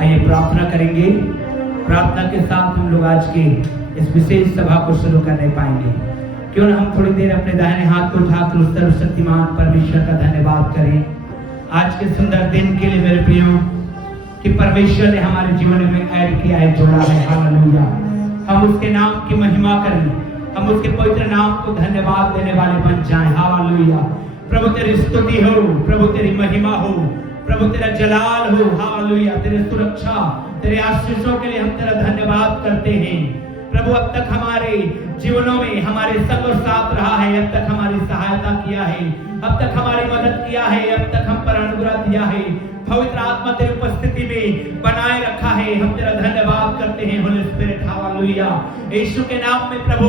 आइए प्रार्थना करेंगे। प्रार्थना के साथ हम लोग आज के इस विशेष सभा को शुरू करने पाएंगे। क्यों न हम थोड़ी देर अपने दाहिने हाथ को उठाकर उस सर्वशक्तिमान परमेश्वर का धन्यवाद करें आज के सुंदर दिन के लिए मेरे प्रियो, कि परमेश्वर ने हमारे जीवन में ऐड किया है, जोड़ा है। हालेलुया। हम उसके नाम की महिमा करें, हम उसके पवित्र नाम को धन्यवाद देने वाले बन जाएं। हालेलुया। प्रभु तेरी स्तुति हो, प्रभु तेरी महिमा हो, प्रभु तेरा जलाल हो। हालेलुया। तेरी सुरक्षा, तेरे आशीषों के लिए हम तेरा धन्यवाद करते हैं। प्रभु अब तक हमारे जीवनों में हमारे संग और साथ रहा है, अब तक हमारी सहायता किया है, अब तक हमारी मदद किया है, अब तक हम पर अनुग्रह दिया है। पवित्र आत्मा तेरी उपस्थिति में बनाए रखा है, हम तेरा धन्यवाद करते हैं। होली स्पिरिट। हालेलुया। यीशु के नाम में प्रभु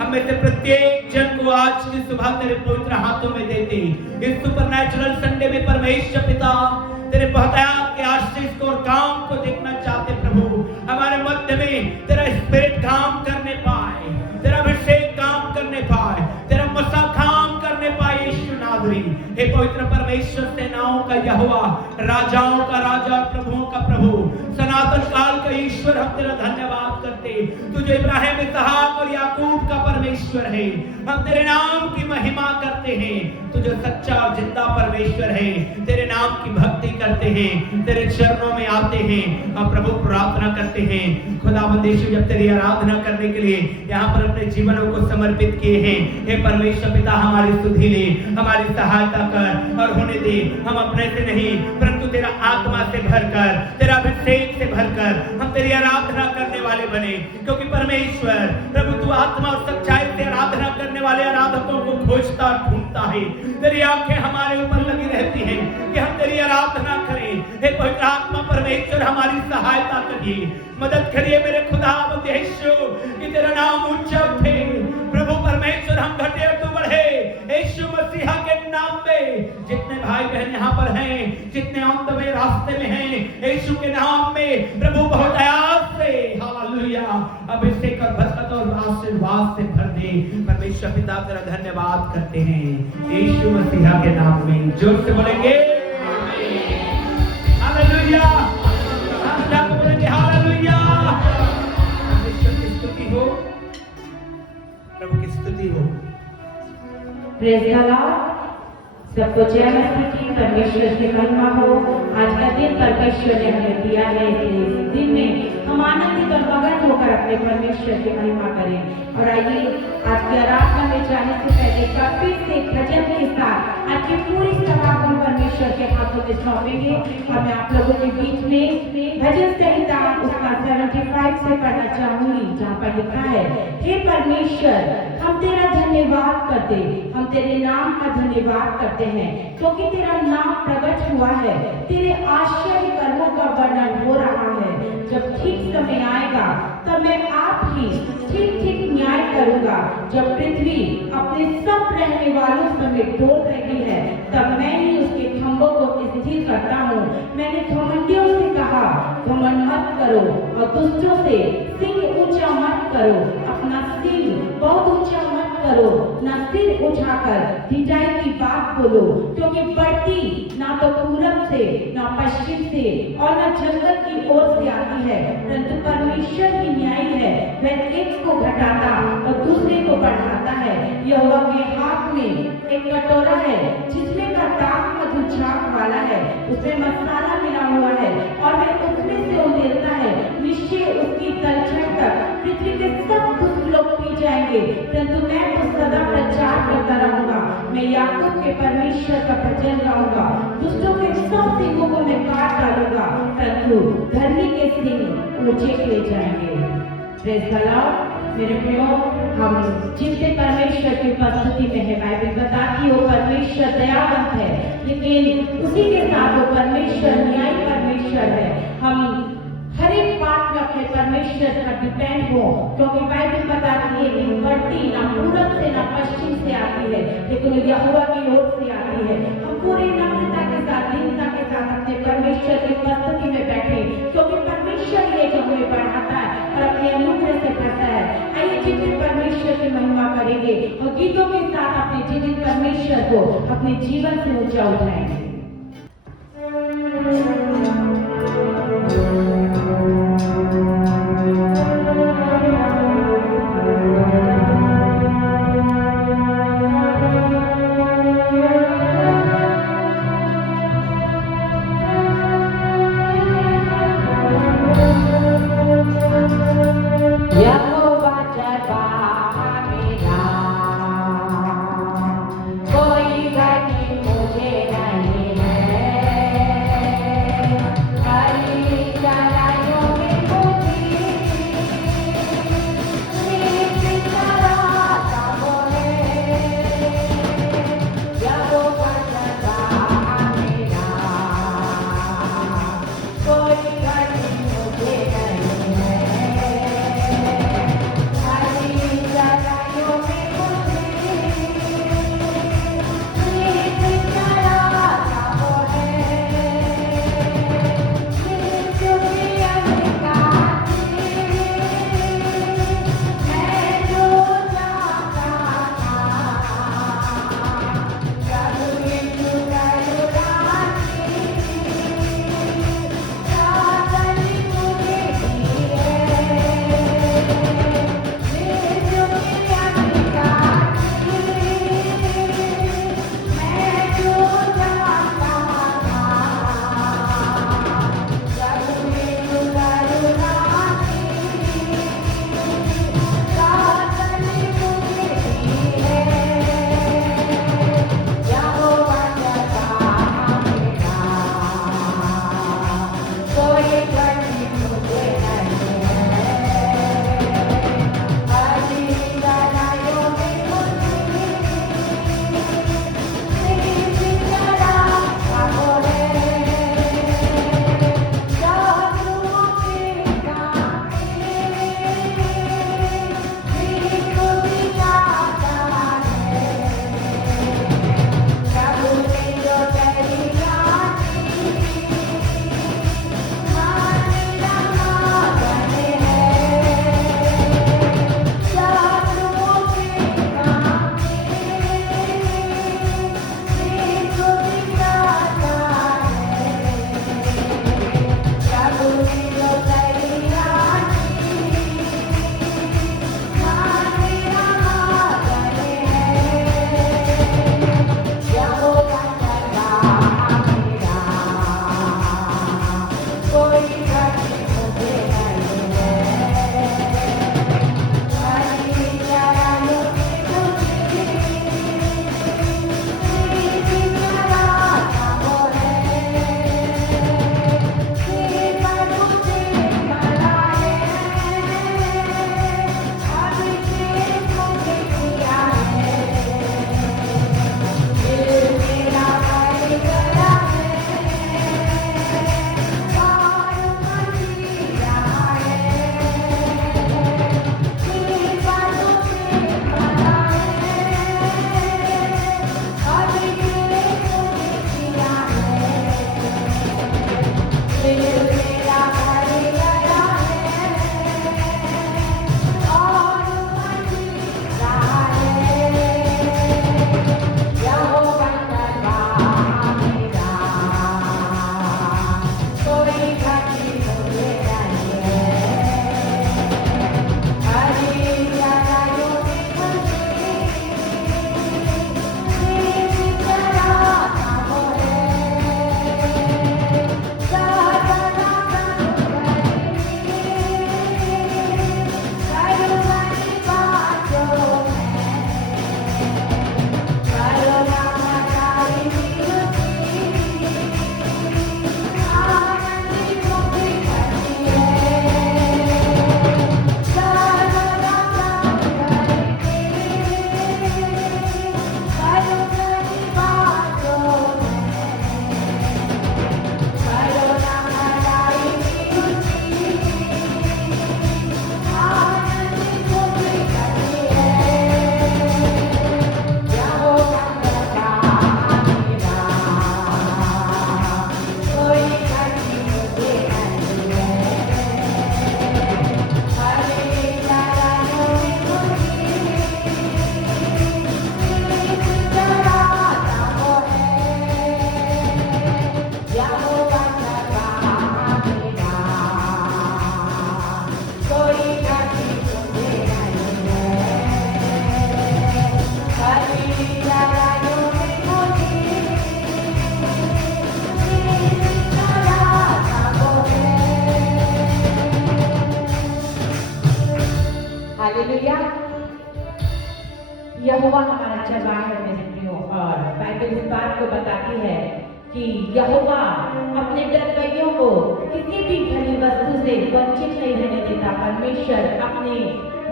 हम में से प्रत्येक जन को आज की सुबह तेरे पवित्र हाथों में देते इस सुपरनैचुरल संडे में परमेश्वर पिता तेरे बहुतायत के आशीष को और काम को देखना चाहते। प्रभु हमारे मध्य में तेरा स्पिरिट काम करने पाए, तेरा अभिषेक काम करने पाए, तेरा मसा काम करने पाए। यीशु नाज़री। हे पवित्र परमेश्वर, सेनाओं का यहोवा, राजाओं का राजा, प्रभुओं का प्रभु, सनातन काल का ईश्वर, हम तेरा धन्यवाद करते। तुझे इब्राहिम, इसहाक और याकूब का परमेश्वर है। हम तेरे नाम की महिमा करते हैं। तुझे सच्चा और जिंदा परमेश्वर है। तेरे नाम की भक्ति करते हैं, तेरे चरणों में आते हैं। हम प्रभु प्रार्थना करते हैं खुदावंद यीशु, जब तेरी आराधना करने के लिए यहाँ पर अपने जीवनों को समर्पित किए हैं। हे परमेश्वर पिता, हमारी सुधि ले, हमारी सहायता कर और होने दे। हम अपने से नहीं परंतु तेरा आत्मा से भरकर, तेरा अभिषेक से भरकर हम तेरी आराधना करने वाले बने। क्योंकि परमेश्वर प्रभु तू आत्मा और सच्चाई से आराधना करने वाले आराधकों को खोजता ढूंढता है। तेरी आंखें हमारे ऊपर लगी रहती हैं कि हम तेरी आराधना करें। हे पवित्र आत्मा परमेश्वर, हमारी सहायता करिए, मदद करिए मेरे खुदावंद यीशु, कि तेरा नाम ऊंचा उठे। प्रभु परमेश्वर, हम घटे और तू बढ़े। यीशु मसीहा के नाम में जितने भाई बहन यहाँ पर हैं, जितने ऑन द वे रास्ते में हैं, यीशु के नाम में प्रभु बहुत आयात से हालेलुया अभिषेक और बरकत और आशीर्वाद से भर दे। परमेश्वर पिता तेरा धन्यवाद करते हैं यीशु मसीहा के नाम में। जोर से बोलेंगे हालेलुया। हम जाकर बोलेंगे हालेलुया। परमेश्वर की स्तुति हो, प्रभु की स्तुति हो। Praise the Lord. सबको जय मसीह की। परमेश्वर की महिमा हो। आज का दिन परमेश्वर ने हमें दिया है। इस दिन में हम आनंदित और मगन होकर अपने परमेश्वर की महिमा करें। और आइए आज की आराधना में जाने से पहले फिर से भजन के साथ आज की पूरी सभा को परमेश्वर के हाथों में सौंपेंगे। और मैं आप लोगों के बीच में भजन संहिता उसका 75 से पढ़ना चाहूंगी, जहाँ पर लिखा है, हे परमेश्वर, हम तेरा धन्यवाद करते, हम तेरे नाम का धन्यवाद करते हैं, क्योंकि तेरा नाम प्रकट हुआ है। तेरे आश्चर्य कर्मों का वर्णन हो रहा है। जब ठीक समय आएगा तब मैं आप ही ठीक ठीक न्याय करूंगा। जब पृथ्वी अपने सब रहने वालों समेत डोल रही है, तब मैं ही उसके खंभों को स्थिर करता हूँ। मैंने घमंडियों से कहा, घमंड मत करो, और दुष्टों से सिंह ऊंचा मत करो। अपना सिंह बहुत ऊंचा मत करो, न सिर उठाकर ढिंढाई की बात बोलो, क्योंकि बढ़ती ना तो पूरब से, ना पश्चिम से, और न जंगल की ओर से आती है, परंतु परमेश्वर की न्याय है। वह एक को घटाता और दूसरे को बढ़ाता है। यहोवा के हाथ में एक कटोरा है, जिसमें का दाग मधु झाग वाला है, उसमें मसाला मिला हुआ है, और वह उसमें से उंडेलता है। निश्चय उसकी तलछट तक पृथ्वी के सब दुष्ट लोग पी जाएंगे, परंतु मैं तो सदा प्रचार करता रहूंगा। मैं याकूब के परमेश्वर का भजन गाऊंगा। दुष्टों के सब सिंगों को मैं काट डालूंगा, परंतु धर्मी के सिंग ऊंचे किए जाएंगे। Praise the Lord. मेरे प्रियो, हम जिनसे परमेश्वर की उपस्थिति में है, बाइबल बताती हो परमेश्वर दयावंत है, लेकिन उसी के साथ वो परमेश्वर न्यायी परमेश्वर है। हम हर एक बात में अपने परमेश्वर पर डिपेंड हो, क्योंकि बाइबल बताती है कि बढ़ती ना पूरब से ना पश्चिम से आती है, लेकिन यहोवा की ओर से आती है। हम पूरी नम्रता के साथ, दीनता के साथ अपने परमेश्वर की उपस्थिति में बैठे, क्योंकि परमेश्वर ये जो हमें बढ़ाता है और अपने अनुग्रह से भरता है। आइए जितने परमेश्वर की महिमा करेंगे और गीतों के साथ अपने जीवित परमेश्वर को अपने जीवन से ऊंचा उठाएंगे। यहोवा हमारा चरवाहा है मेरे प्रियो। और बाइबल इस बात को बताती है कि यहोवा अपने डरवैयों को किसी भी भली वस्तु से वंचित नहीं रहने देता। परमेश्वर अपने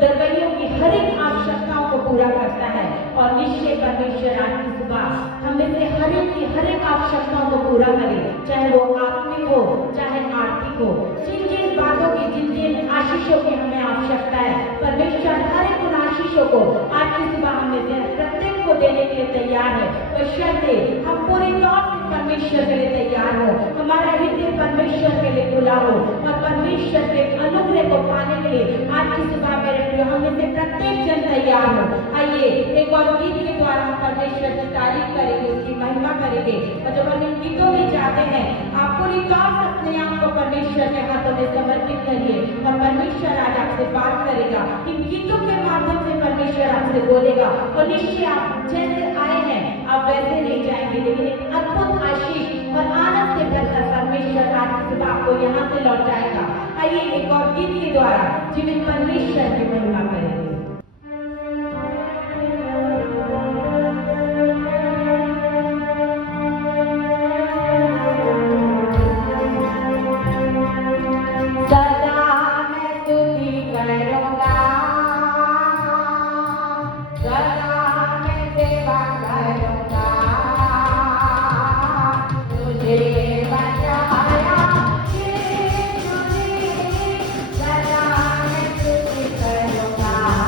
डरवैयों की हर एक आवश्यकताओं को पूरा करता है और निश्चय परमेश्वर आज की सुबह हमें से हर एक की हर एक आवश्यकताओं को पूरा करे, चाहे वो आत्मिक हो चाहे आर्थिक हो। जिन जिन बातों की जिन जिन आशीषों की हमें आवश्यकता है, परमेश्वर हर एक उन आशीषों को आज की सुबह हमें से प्रत्येक को देने के लिए तैयार है। बशर्ते हम पूरी तौर से परमेश्वर के लिए तैयार हो, हमारा हृदय परमेश्वर के लिए खुला हो और परमेश्वर के अनुग्रह को पाने के लिए आज की सुबह मेरे प्रिय हमें से प्रत्येक जन तैयार हो। आइए एक और गीत के द्वारा हम परमेश्वर की तारीफ करेंगे, उसकी महिमा करेंगे। और जब हम इन गीतों में जाते हैं, आप पूरी तौर से अपने आप को परमेश्वर के हाथों में समर्पित करिए और परमेश्वर आज आपसे बात करेगा। इन गीतों के माध्यम से परमेश्वर आपसे बोलेगा और निश्चय आप जैसे आए हैं आप वैसे नहीं जाएंगे, लेकिन एक अद्भुत आशीष और आनंद से भरकर परमेश्वर आज की सुबह आपको यहाँ से लौटाएगा। आइए एक और गीत के द्वारा जीवित परमेश्वर की महिमा करेंगे। Bye.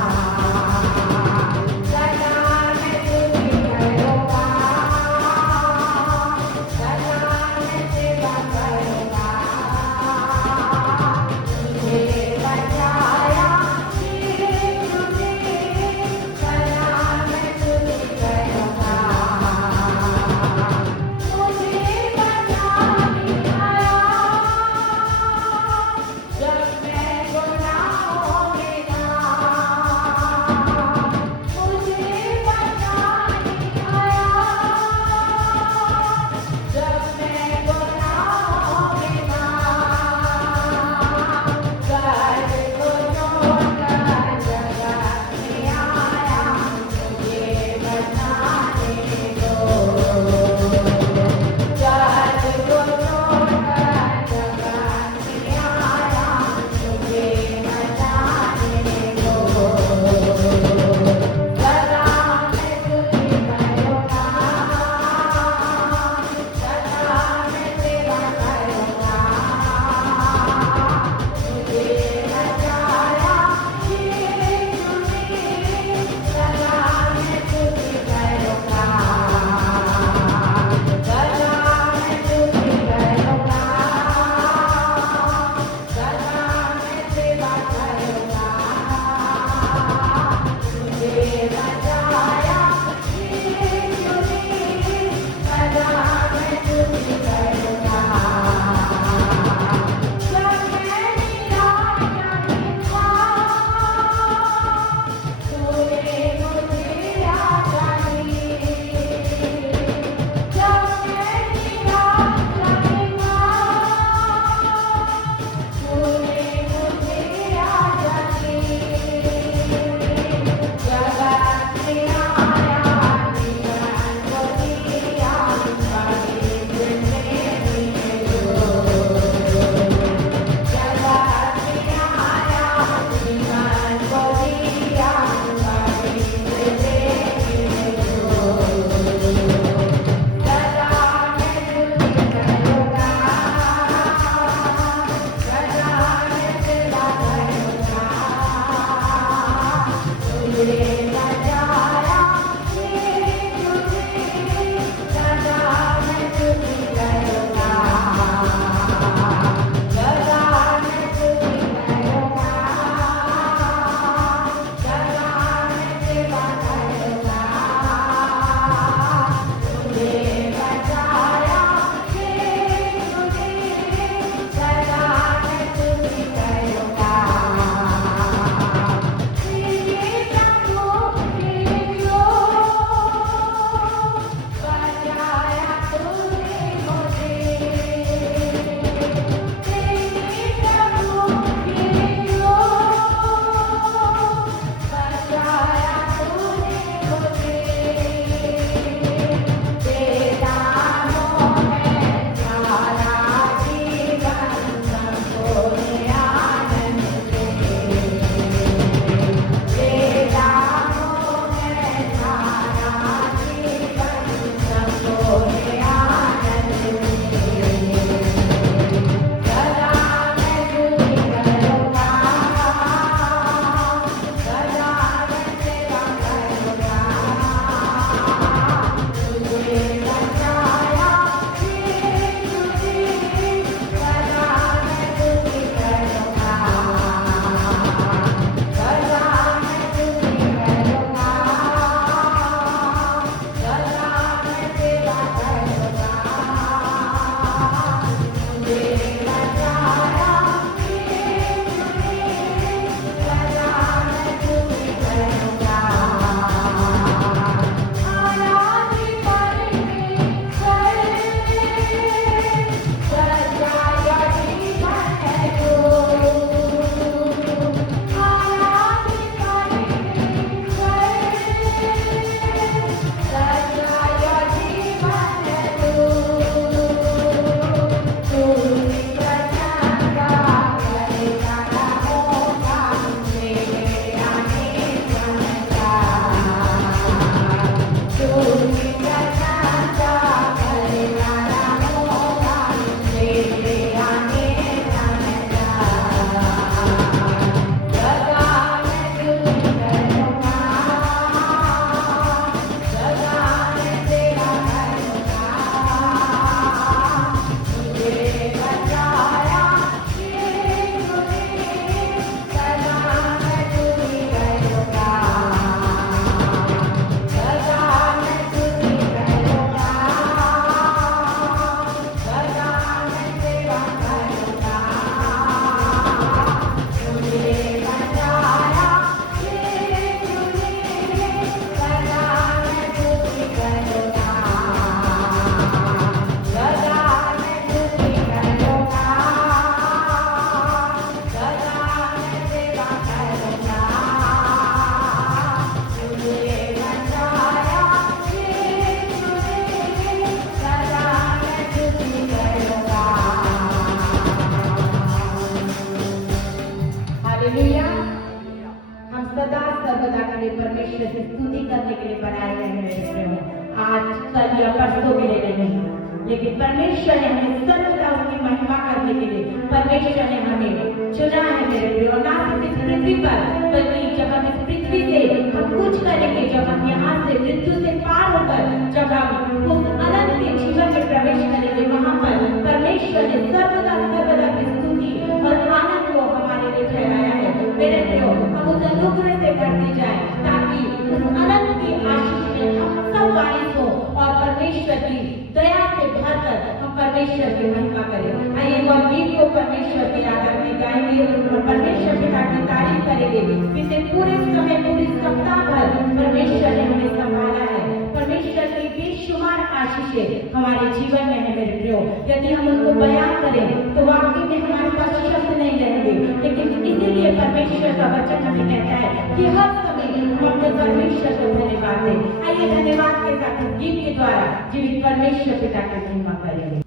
सदा सर्वदा के लिए परमेश्वर की स्तुति करने के लिए बनाए गए हैं मेरे प्रियो। आज कल या परसों मिले नहीं, लेकिन परमेश्वर ने हमें सर्वदा उसकी महिमा करने के लिए परमेश्वर ने हमें चुना है मेरे प्रियो। ना सिर्फ इस पृथ्वी पर, बल्कि जब हम इस पृथ्वी से हम कुछ करेंगे, जब हम यहाँ से मृत्यु से पार होकर जब हम उस अनंत के जीवन में प्रवेश करेंगे, वहाँ पर परमेश्वर ने सर्वदा सर्वदा की स्तुति और आनंद को हमारे लिए ठहराया है मेरे प्रियो। हम उस अनुग्रह से भरते जाए ताकि उस अनंत की आशीष में हम सब वारिस हो और परमेश्वर की दया से भरकर हम परमेश्वर की महिमा करें। आइए वह गीत को परमेश्वर के आदर में गाएंगे और परमेश्वर पिता की तारीफ करेंगे। इसे पूरे समय पूरे सप्ताह भर परमेश्वर ने हमें संभाला है। परमेश्वर की बेशुमार आशीषें हमारे जीवन में है मेरे प्रियो। यदि हम उनको बयान करें तो वाकई में हमारे पास शब्द नहीं रहेंगे, लेकिन इसीलिए परमेश्वर का वचन हमें कहता है कि हर समय हम अपने परमेश्वर को धन्यवाद दें। आइए धन्यवाद के साथ इस गीत के द्वारा जीवित परमेश्वर पिता की महिमा करेंगे।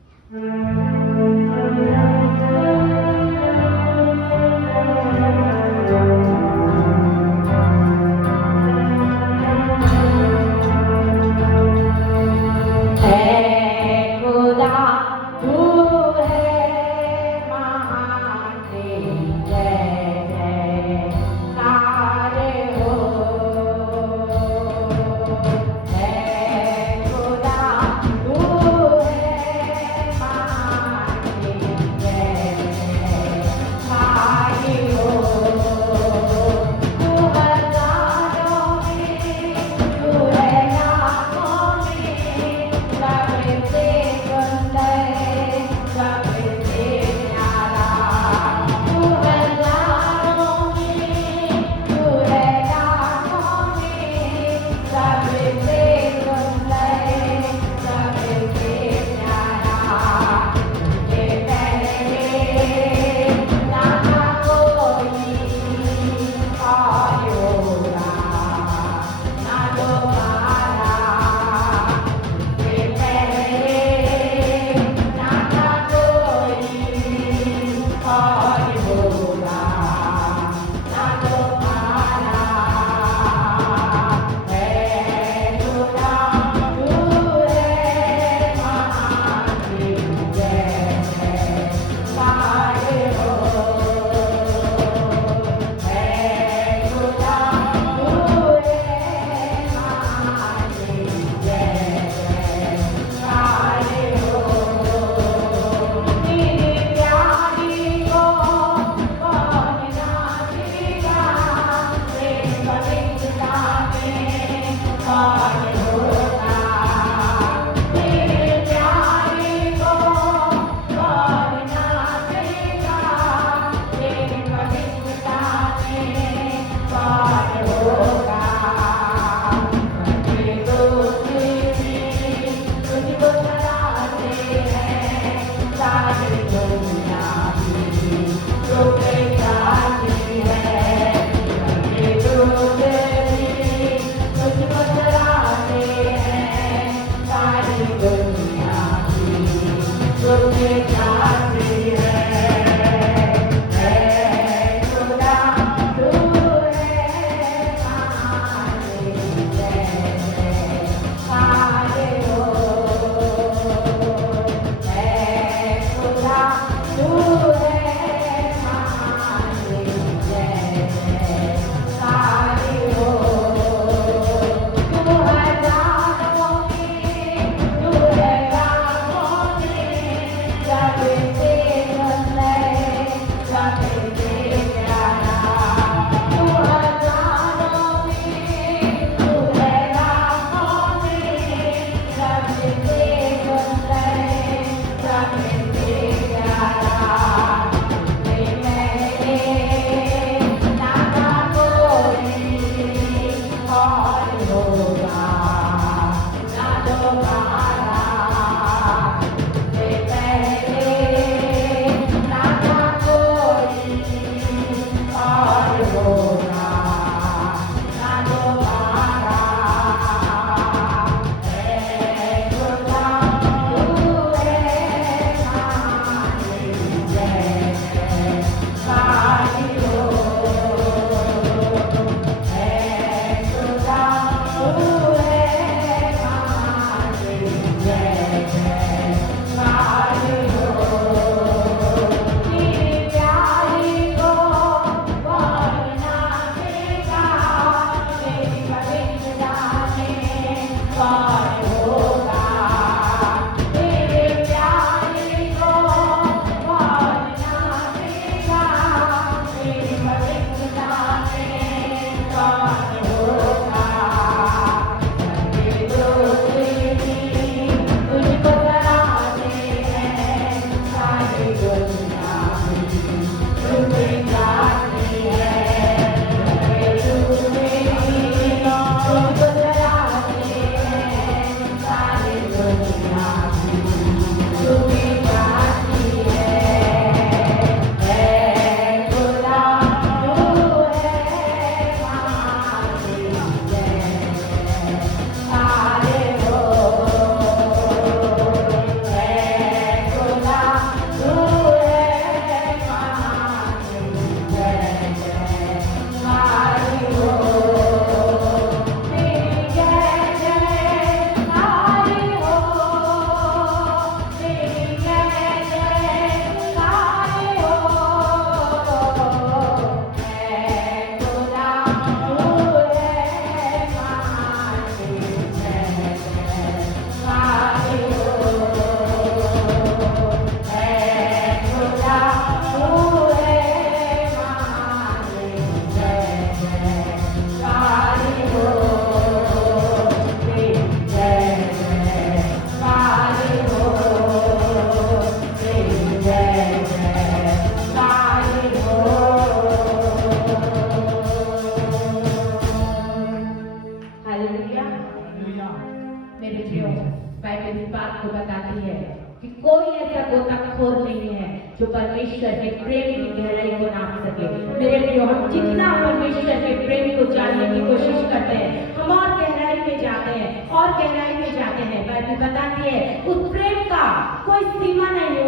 परमेश्वर के प्रेम की गहराई को नाप सके। मेरे प्रियो, हम जितना परमेश्वर के प्रेम को जानने की कोशिश करते हैं, हम और गहराई में जाते हैं और गहराई में जाते हैं। बाइबल बताती है उस प्रेम का कोई सीमा नहीं है,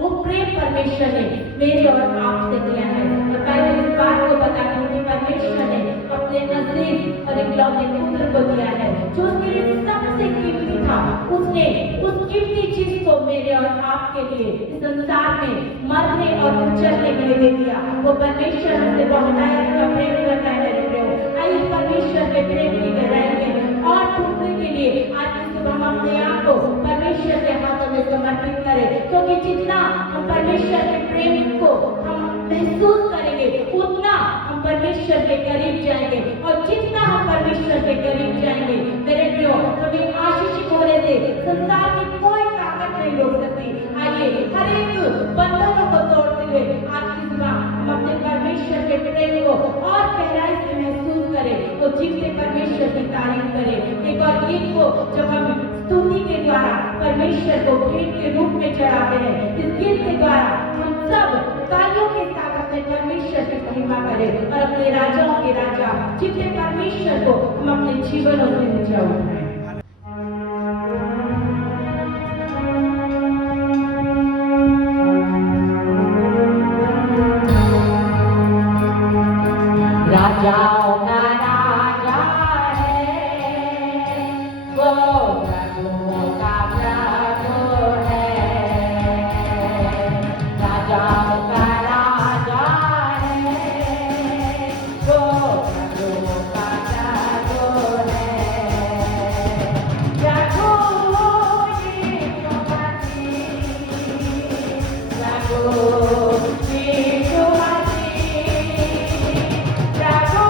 वो प्रेम परमेश्वर ने मेरे और आपसे दिया है। और बाइबल इस बात को बताती है कि परमेश्वर ने अपने नजदीक और इकलौते पुत्र को दिया है जो उसके लिए सबसे कीमती था। उसने उस कीमती चीज को मेरे और आपके लिए इस संसार में मरने और कुचलने के लिए दे दिया। वो परमेश्वर हमसे बहुतायत का प्रेम करता है। मेरे प्रियो, आइए परमेश्वर के प्रेम की गहराई में और ढूंढने के लिए आज की सुबह हम अपने आप को परमेश्वर के हाथों में समर्पित करें, क्योंकि जितना हम परमेश्वर के प्रेम को हम महसूस करेंगे उतना हम परमेश्वर के करीब जाएंगे, और जितना हम परमेश्वर के करीब जाएंगे मेरे प्रियो, कभी आशीषित होने से संसार में कोई ताकत नहीं रोक सकती। आइए हर एक बंधनों को तोड़ते हुए आज की सुबह हम अपने परमेश्वर के प्रेम को और गहराई से महसूस करें, तो जीवते परमेश्वर की तारीफ करें। एक और गीत को जब हम स्तुति के द्वारा परमेश्वर को भेंट के रूप में चढ़ाते हैं, इस गीत के द्वारा हम सब तालियों के साथ अपने परमेश्वर की महिमा करें और अपने राजाओं के राजा जितने परमेश्वर को हम अपने जीवनों में ऊंचा उठाएं। राजाओं का राजा है वो, प्रभुओं का प्रभु है। राजाओं का राजा है वो, प्रभुओं का प्रभु है। प्रभु यीशु मसीह, प्रभु यीशु मसीह, प्रभु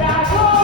राजो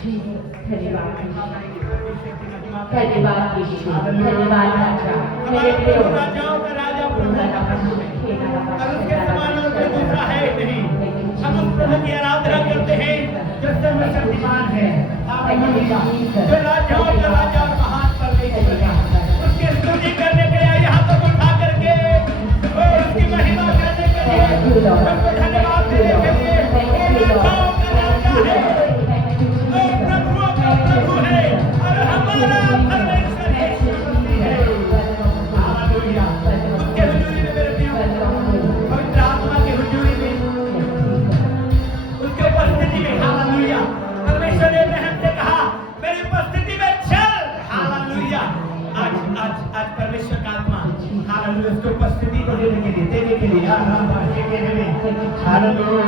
धन्यवाद धन्यवाद यीशु धन्यवाद राजा मेरे प्रिय राजाओं का राजा और उसके समान और कोई दूसरा है ही नहीं। हम उस प्रभु की आराधना करते हैं जो सर्वशक्तिमान है, जो राजाओं का राजा और महान परमेश्वर है। उसकी स्तुति करने के लिए यहाँ तक उठा करके और उसकी महिमा करने के लिए उसको धन्यवाद देने के लिए राजाओं का राजा है, वो प्रभुओं का प्रभु है और हमारा परमेश्वर है। हालेलुया। उसके हुजूरी में मेरे प्रिय पवित्र आत्मा के हुजूरी में उसके उपस्थिति में हालेलुया परमेश्वर ने हमसे कहा मेरी उपस्थिति में चल। हालेलुया। आज परमेश्वर का आत्मा हालेलुया उसकी उपस्थिति को देने के लिए हालेलुया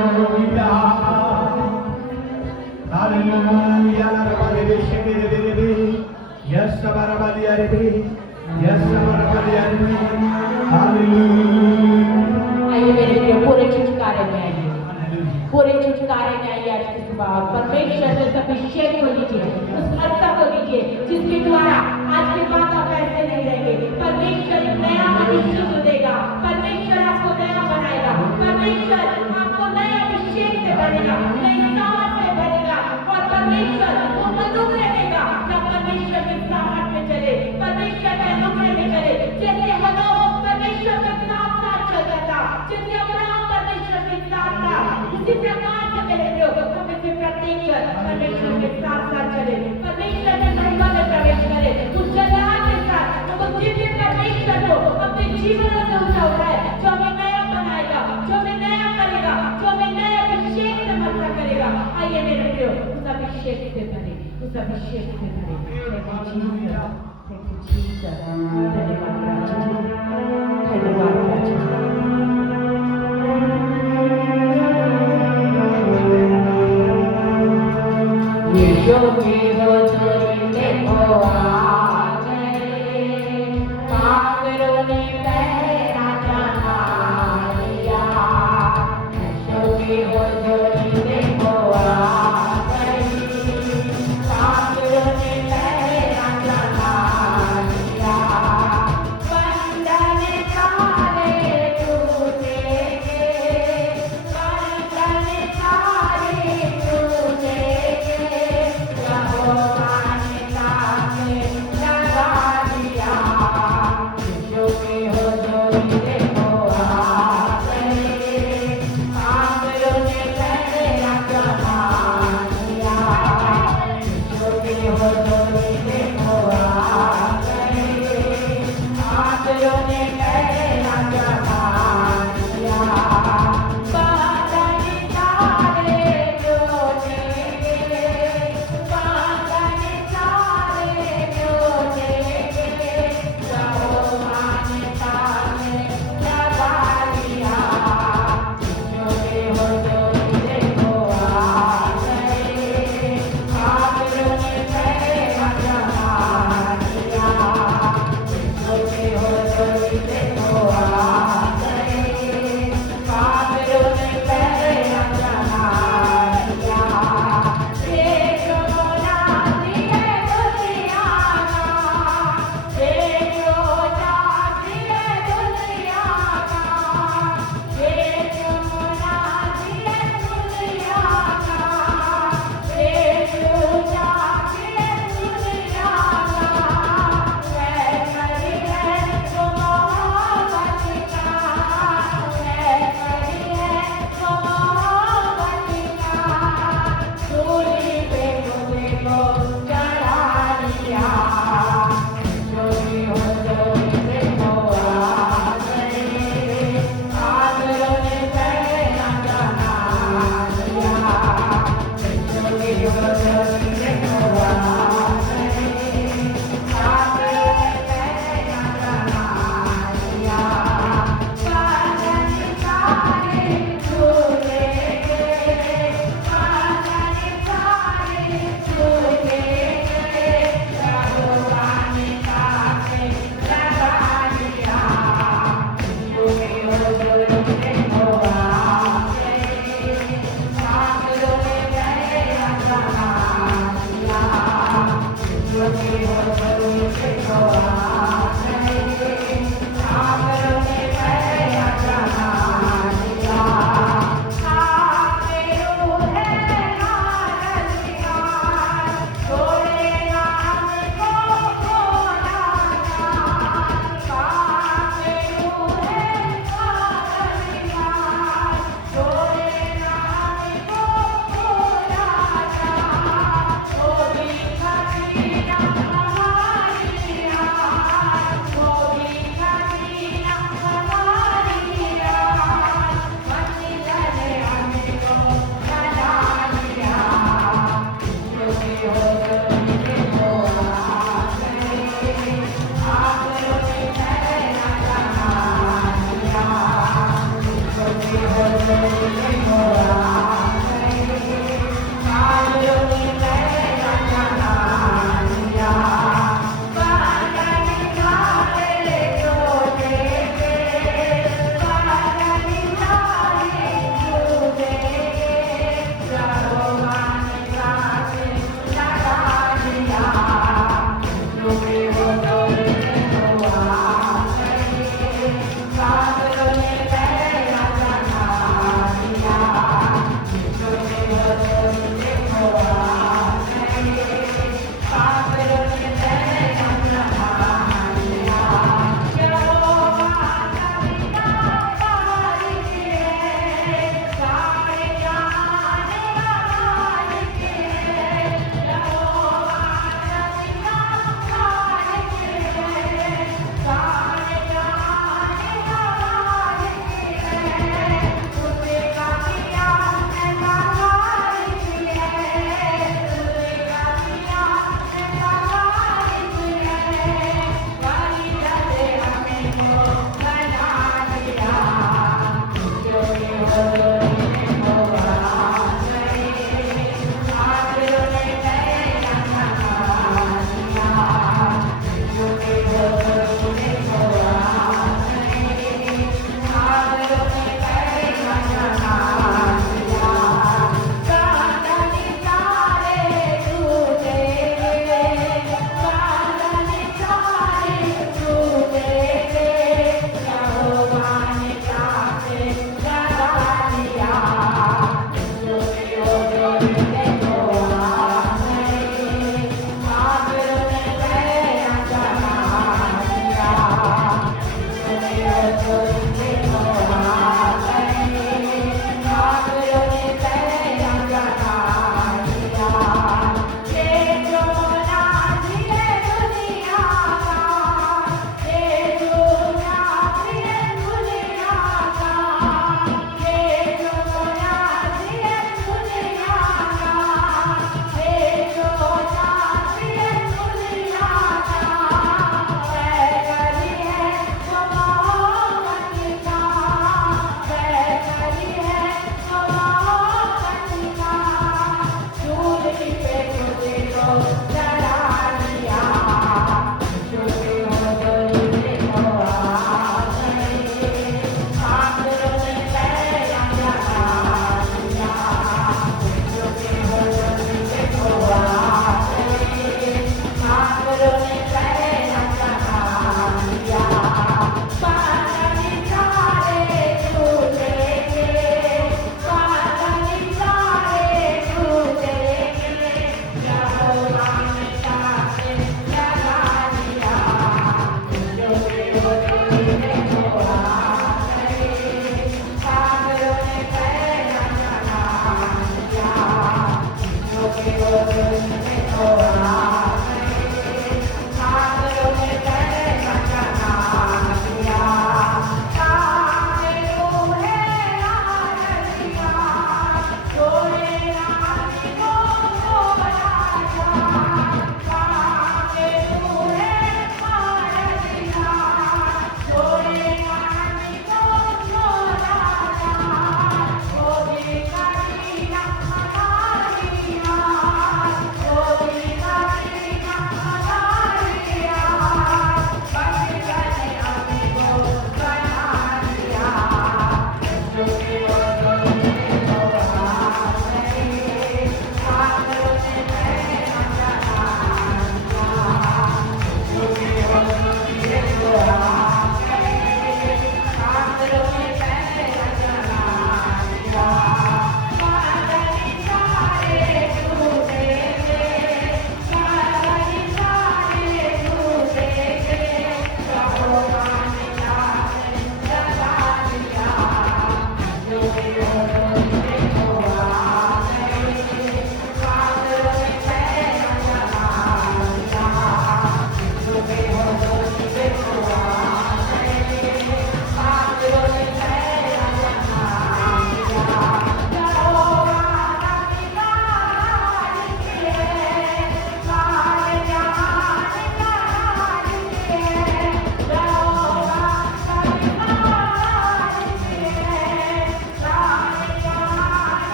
हालेलुया रबाले बेशके रे यस सबरबालिया रे यस सबरबालिया रे हालेलुया। आइए मेरे प्रिय पूरे छुटकारे में आइए पूरे छुटकारे में आइए आज की सुबह परमेश्वर से अभिषेक को लीजिए उस रक्षा को लीजिए जिसके द्वारा आज के बाद आप ऐसे नहीं रहेंगे। परमेश्वर नया मनुष्य को देगा, परमेश्वर आपको नया बनाएगा, परमेश्वर आपको नया अभिषेक से भरेगा, नई सामर्थ से भरेगा और परमेश्वर वो अनुग्रह देगा कि आप परमेश्वर के सामर्थ में चले, परमेश्वर के अनुग्रह में चले। जैसे हनोक परमेश्वर के साथ साथ चलता था, जैसे अब्राहम परमेश्वर के साथ था, उसी प्रकार से मेरे लोग हमें से प्रत्येक परमेश्वर के साथ साथ चले, परमेश्वर के महिमा में प्रवेश करे, उस जलाल के साथ वो दिव्य परमेश्वर को अपने जीवनों से ऊंचा उठाए जो हमें नया बनाएगा, जो हमें नया करेगा, जो हमें नए अभिषेक से भरा करेगा। आइए मेरे प्रियो उस अभिषेक से भरे, उस अभिषेक से भरे। Thank you, Jesus. धन्यवाद राजा, धन्यवाद राजा। यीशु की हुजूरी में वो आ गए, पागलों ने पहरा चढ़ा लिया। यीशु की हुजूरी में वो आ गए, पागलों ने पहरा चढ़ा लिया। बंधन सारे टूटेंगे, बंधन सारे टूटेंगे। यहोवा ने ताके लगा दिया, यीशु की हुजूरी में वो आ गए, पागलों ने पहरा चढ़ा लिया। यीशु की हुजूरी में वो आ गए, पागलों ने पहरा चढ़ा लिया। बंधन सारे टूटेंगे, बंधन सारे टूटेंगे। यहोवा ने ताके लगा दिया, यीशु की हुजूरी में वो आ गए, पागलों ने पहरा चढ़ा लिया। यीशु की हुजूरी में वो आ गए, पागलों ने पहरा चढ़ा लिया। देखो नाज़ी है दुनिया का, देखो नाज़ी है दुनिया का, देखो नाज़ी है दुनिया का, देखो नाज़ी है दुनिया का। कैसरी है वो मोहब्बत का, कैसरी है वो मोहब्बत का। सूली पे मुझे को चढ़ा दिया, यीशु की हुजूरी में वो आ गए, पागलों ने पहरा चढ़ा लिया। यीशु की हुजूरी में वो आ गए, पागलों ने पहरा चढ़ा लिया। बंधन सारे टूटेंगे, बंधन सारे टूटेंगे। यहोवा ने ताके लगा दिया, यीशु की हुजूरी में वो आ गए, पागलों ने पहरा चढ़ा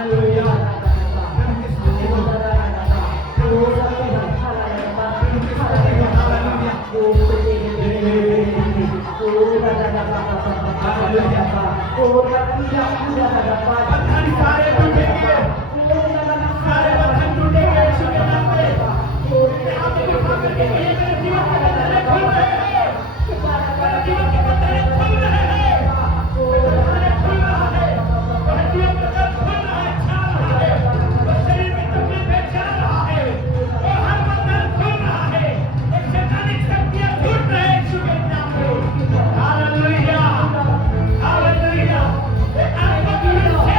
Hallelujah. बंधन सारे टूटेंगे, सारे बंधन टूटेंगे यीशु के नाम में। आप ये कृपा करके कहिए, मेरे जीवन के बंधन खुल रहे हैं, मेरे जीवन के बंधन खुल रहे हैं, बंधन खुल रहा है, मेरे जीवन का दर्द खुल रहा है, चल रहा है, वो शरीर में तकलीफें चल रहा है, वो हर बंधन खुल रहा है, एक शैतानिक शक्तियां टूट रहे हैं यीशु के नाम में। Hallelujah, hallelujah. आत्मा की सेव होगी।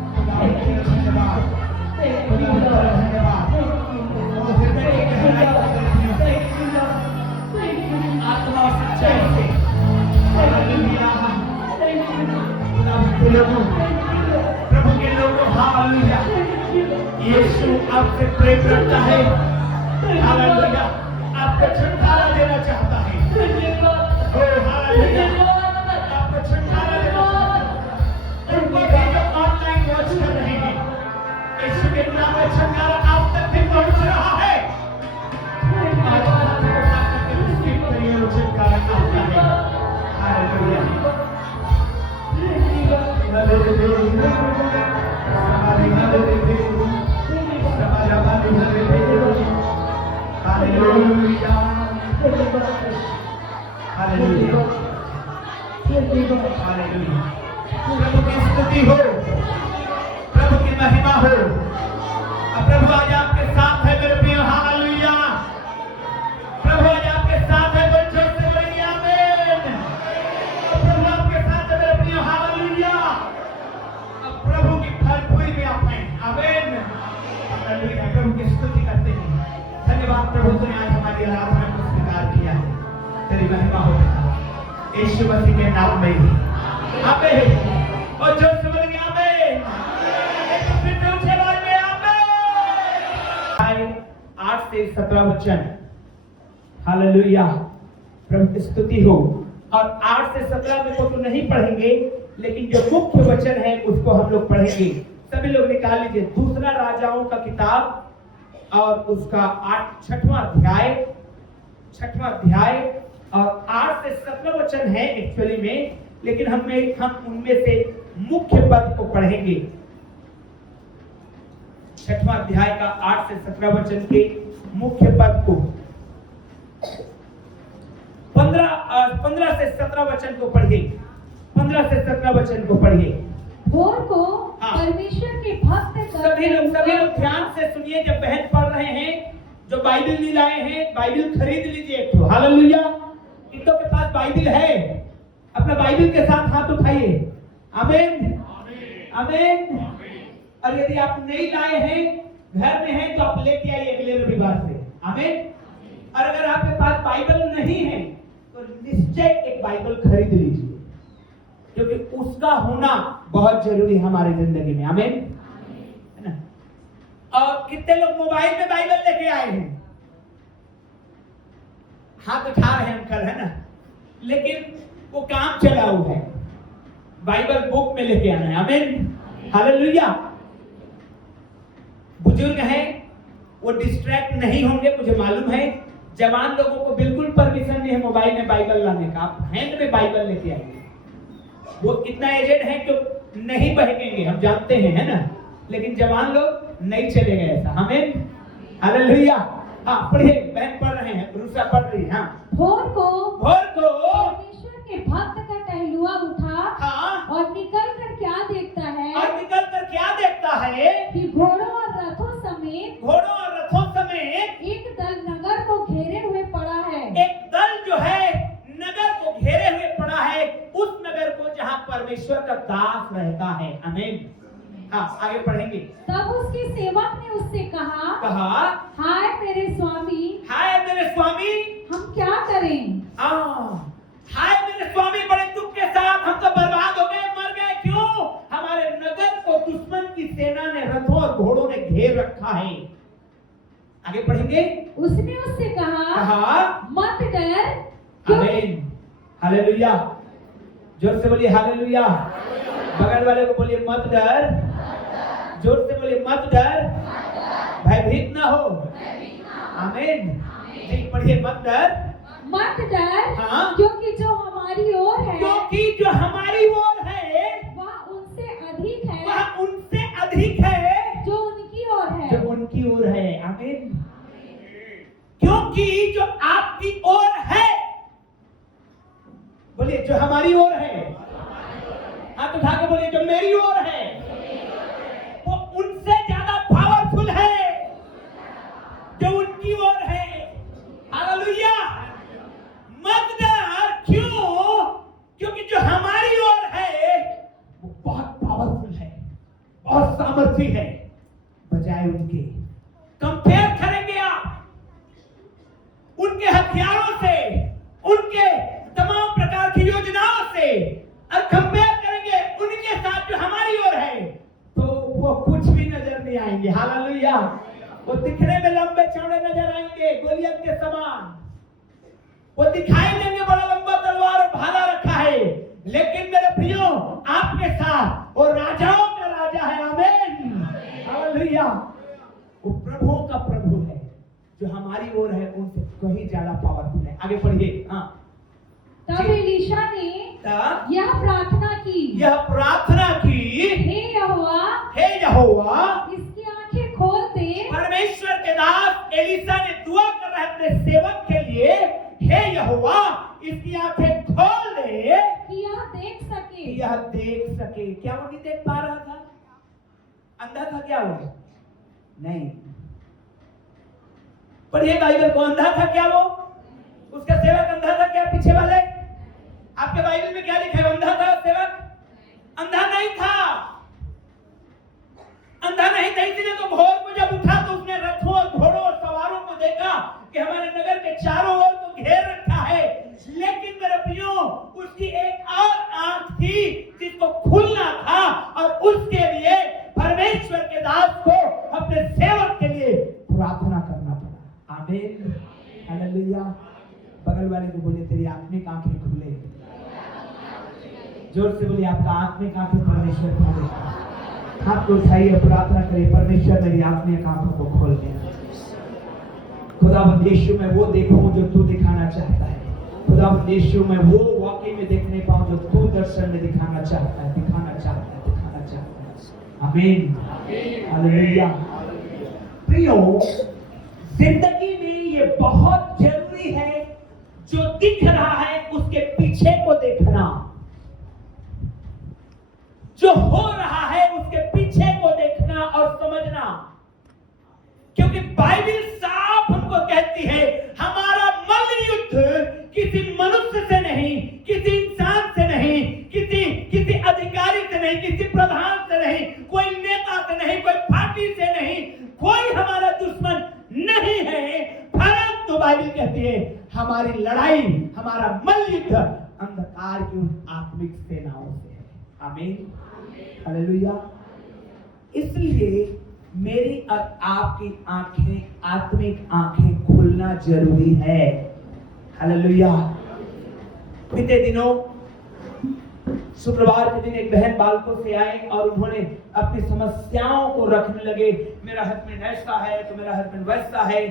हालेलुया। आत्मा सच्चाई से प्रभु के लोगों, हालेलुया। यीशु आपसे प्रेम करता है, हालेलुया। आपको छुटकारा देना चाहता है, ओ हालेलुया। आपको छुटकारा देना चाहता है। उनको भी जो ऑनलाइन वॉच कर रहे हैं, यीशु के नाम में छुटकारा आप तक भी पहुंच रहा है। छुटकारा आपका है, हालेलुया। प्रभु की स्तुति हो, प्रभु की महिमा हो। प्रभु आज आपके साथ है मेरे प्रिय, हालेलुया। प्रभु आज आपके साथ है, बोल जोर से बोलिए आमीन। प्रभु आपके साथ है मेरे प्रिय, हालेलुया। अब प्रभु की भरपूरी में आप हैं, आमीन, हालेलुया। प्रभु की स्तुति करते हैं। धन्यवाद प्रभु, तूने आज हमारी आराधना को स्वीकार किया है, तेरी महिमा हो यीशु मसीह के नाम में, आमीन। और जोर से बोलिए आमीन, एक फिर से ऊंचे आवाज में आमीन। 8 से 17 वचन, हालेलुया। प्रभु की स्तुति हो। और 8 से 17 में को तो नहीं पढ़ेंगे, लेकिन जो मुख्य वचन है उसको हम लोग पढ़ेंगे। सभी लोग निकाल लीजिए, दूसरा राजाओं का किताब और उसका 6वां अध्याय और 8 से 17 वचन है एक्चुअली में, लेकिन हम उनमें से मुख्य पद को पढ़ेंगे। 6वां अध्याय का 8 से 17 वचन के मुख्य पद को 15 से 17 वचन को पढ़िए। 15 से 17 वचन को पढ़िए। भोर को परमेश्वर के भक्त सभी लोग ध्यान से सुनिए। जब बहन पढ़ रहे हैं, जो बाइबल नहीं लाए हैं, बाइबल खरीद लीजिए एक ठो, हालेलुया। कितनों के पास बाइबल है? अपना बाइबल के साथ हाथ उठाइए, आमीन, आमीन। और यदि आप नहीं लाए हैं, घर में हैं, तो आप लेके आइए अगले रविवार से, आमीन। और अगर आपके पास बाइबल नहीं है तो निश्चय एक बाइबल खरीद लीजिए, क्योंकि उसका होना बहुत जरूरी है हमारी जिंदगी में, आमीन, है ना। और कितने लोग मोबाइल में बाइबल लेके आए हैं? हाथ उठा रहे हैं अंकल, है ना। लेकिन वो काम चलाऊ है, बाइबल बुक में लेके आना है, आमीन, हालेलुया। बुजुर्ग हैं, वो डिस्ट्रैक्ट नहीं होंगे, मुझे मालूम है। जवान लोगों को बिल्कुल परमिशन नहीं है मोबाइल में बाइबल लाने का। आप हैंड में बाइबल लेके आइए। वो इतना एजेड है कि नहीं बहकेंगे, हम जानते हैं, है ना। लेकिन जवान लोग नहीं चलेंगे ऐसा, हमें, हालेलुया। हाँ पढ़िए, बहन पढ़ रहे हैं, रूसा पढ़ रही है। हाँ, भोर को परमेश्वर के भक्त का टहलुआ उठा, हाँ, और निकल कर क्या देखता है कि घोड़ों और रथों समेत एक दल नगर को घेरे हुए पड़ा है। एक दल जो है नगर को घेरे हुए पड़ा है, उस नगर को जहाँ परमेश्वर रहता है। आमीन। हाँ, आगे पढ़ेंगे। तब उसके सेवक ने उससे कहा, हाय मेरे स्वामी, हम क्या करें? हाय मेरे स्वामी, बड़े दुख के साथ हम तो बर्बाद हो गए, मर गए। क्यों? हमारे नगर को दुश्मन की सेना ने, रथों और घोड़ों ने घेर रखा है। आगे पढ़ेंगे। उसने उससे कहा, मत डर। आमीन। हालेलुया। जोर से बोलिए हालेलुया। बगल वाले को बोलिए मत डर। जोर से बोलिए मत डर, भयभीत ना हो। आमीन। ठीक, पढ़िए मत डर। हाँ, क्योंकि जो हमारी ओर है, वह उनसे अधिक है, जो उनकी ओर है। आमीन। क्योंकि जो आपकी ओर है, बोलिए जो हमारी ओर है, हाथ उठा के बोलिए जो मेरी ओर है, वो उनसे ज्यादा पावरफुल है जो उनकी ओर है। हालेलुया। मत डर। क्यों? क्योंकि जो हमारी ओर है वो बहुत पावरफुल है, बहुत सामर्थी है, बजाय उनके। कंपेयर करेंगे आप उनके हथियारों से, उनके तमाम प्रकार की योजनाओं से, और कंपेयर करेंगे उनके साथ जो हमारी ओर है, तो वो कुछ भी नजर नहीं आएंगे। हालेलुया। वो दिखने में लंबे चौड़े नजर आएंगे, गोलियत के समान। वो दिखाई देंगे बड़ा लंबा तलवार और भाला रखा है, लेकिन मेरे प्रियो, आपके साथ वो राजाओं का राजा है। आमीन। हालेलुया। वो प्रभुओं का प्रभु है, जो हमारी ओर है उनसे कहीं ज्यादा पावरफुल है। आगे पढ़िए। हाँ, तब एलीशा ने यह प्रार्थना की, हे यहोवा, इसकी आंखें खोल दे। परमेश्वर के दास एलीशा ने दुआ कर रहे अपने सेवक के लिए, हे यहोवा, इसकी आंखें खोल दे कि यह देख सके। क्या वो नहीं देख पा रहा था? अंधा था क्या वो? नहीं। पढ़िए बाइबल को। अंधा था क्या वो? उसका सेवक अंधा था क्या? पीछे वाले आपके बाइबल में क्या लिखा है? अंधा था सेवक? अंधा नहीं था। इसलिए तो भोर को जब उठा तो उसने रथों और घोड़ों और सवारों को देखा कि हमारे नगर के चारों ओर को घेर रखा है, लेकिन मेरे प्रियो, उसकी एक और आंख थी जिसको खुलना था, और उसके लिए परमेश्वर के दास को अपने सेवक के लिए प्रार्थना करना पड़ा। आमीन। हालेलुया। बगल वाले को बोले तेरी आत्मिक आंखें खुले। जोर से बोलिए आपका आत्मिक आंखें परमेश्वर खोले। हाथ को उठाइए, प्रार्थना करिए, परमेश्वर मेरी आत्मिक आंखों को खोल दे। खुदावंद यीशु, मैं वो देखूं जो तू दिखाना चाहता है। खुदावंद यीशु, मैं वो वाकई में देख नहीं पाऊं जो तू दर्शन में दिखाना चाहता है। आमीन। हालेलुया। प्रियो, जिंदगी में ये बहुत जरूरी है, जो दिख रहा है उसके पीछे को देखना, जो हो रहा है उसके पीछे को देखना और समझना। क्योंकि बाइबल साफ हमको कहती है, हमारा मल्ल युद्ध किसी मनुष्य से नहीं, किसी इंसान से नहीं, किसी अधिकारी से नहीं, किसी प्रधान से नहीं, कोई नेता से नहीं, कोई पार्टी से नहीं, कोई हमारा दुश्मन नहीं है। परंतु बाइबल कहती है हमारी लड़ाई, हमारा मल्ल युद्ध अंधकार की आत्मिक सेनाओं से है। आमीन। हालेलुया। इसलिए मेरी और आपकी आंखें, आत्मिक आंखें खुलना जरूरी है। हालेलुया। बीते दिनों शुक्रवार के दिन एक बहन बालकों से आए और उन्होंने अपनी समस्याओं को रखने लगे। मेरा हस्बैंड ऐसा है तो मेरा हस्बैंड वैसा है।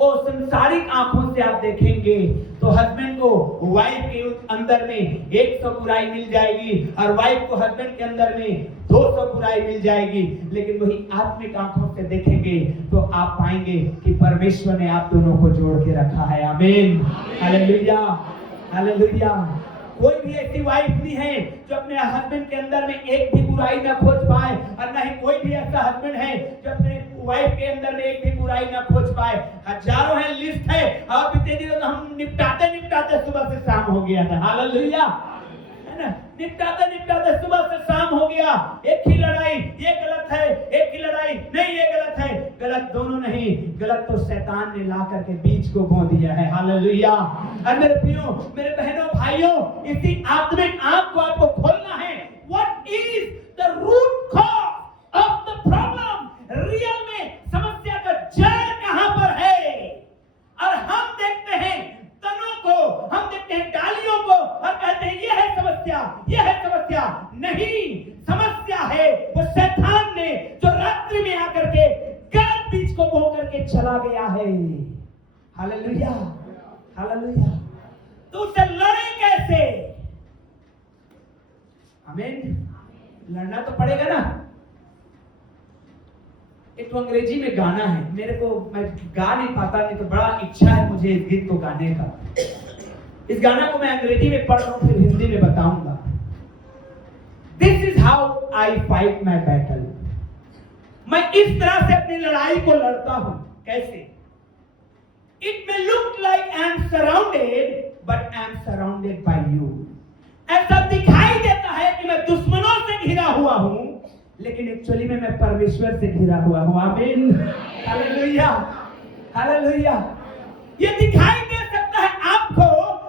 और संसारिक आंखों से आप देखेंगे तो हस्बैंड को वाइफ के अंदर में 100 बुराई मिल जाएगी और वाइफ को हस्बैंड के अंदर में 200 बुराई मिल जाएगी। लेकिन वही आत्मिक आंखों से देखेंगे तो आप पाएंगे कि परमेश्वर ने आप दोनों को जोड़ के रखा है। आमीन। हालेलुया। हालेलुया। कोई भी ऐसी वाइफ नहीं है जो अपने हस्बैंड के अंदर में एक भी बुराई ना खोज पाए, और ना ही कोई भी ऐसा हस्बैंड है जो अपने वाइफ के अंदर में एक भी बुराई ना खोज पाए। हजारों है, लिस्ट है, और बीते दिनों तो हम निपटाते सुबह से शाम हो गया था। हालेलुया। है ना? निपटाते निपटाते सुबह से शाम हो गया, एक ही लड़ाई, ये गलत है, एक ही लड़ाई, नहीं ये गलत है। गलत दोनों नहीं, गलत तो शैतान ने ला करके बीज को बो दिया है। हालेलुया। और मेरे प्रियो, मेरे बहनों भाइयों, इसी आत्मिक आंख को आपको खोलना है। What is the root cause of the problem? Real में समस्या का जड़ कहां पर है? और हम देखते हैं तनों को, हम देखते हैं डालियों को और कहते हैं ये है समस्या, ये है समस्या। नहीं, समस्या है वो शैतान ने जो रात्रि में आकर के गलत बीज को बो करके चला गया है। Hallelujah, hallelujah. तो उससे लड़े कैसे? आमीन। लड़ना तो पड़ेगा ना। एक तो अंग्रेजी में गाना है, मेरे को, मैं गा नहीं पाता, नहीं तो बड़ा इच्छा है मुझे इस गीत को गाने का। इस गाना को मैं अंग्रेजी में पढ़ रहा हूं, फिर हिंदी में बताऊंगा। This is how I fight my battle. मैं इस तरह से अपनी लड़ाई को लड़ता हूं। कैसे? It may look like I am surrounded, but I am surrounded by you. ऐसा दिखाई देता है कि मैं दुश्मनों से घिरा हुआ हूं, लेकिन एक्चुअली में मैं परमेश्वर से घिरा हुआ हूं। आमीन, हालेलुया, हालेलुया। ये दिखाई दे सकता है आपको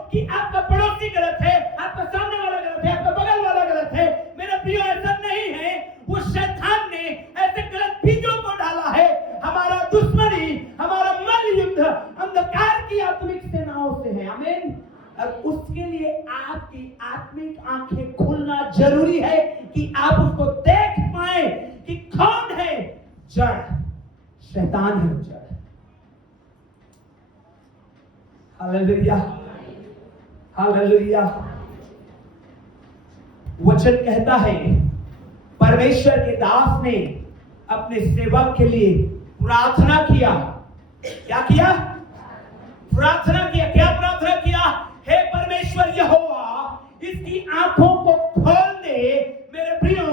कि आपका पड़ोसी गलत है, आपका सामने वाला गलत है, आपका बगल वाला गलत है। मेरा प्रिय, ऐसा नहीं है। वो शैतान ने ऐसे गलत बीजों को डाला है। हमारा दुश्मनी, हमारा मल युद्ध अंधकार की आत्मिक सेनाओं से है। आमीन। और उसके लिए आपकी आत्मिक आंखें खुलना जरूरी है कि आप उसको देख पाए कि कौन है जड़। शैतान है जड़। Hallelujah, hallelujah. वचन कहता है, परमेश्वर के दास ने अपने सेवक के लिए प्रार्थना किया। क्या किया? प्रार्थना किया। क्या प्रार्थना किया? हे परमेश्वर यहोवा, इसकी आंखों को खोल दे। मेरे प्रियो,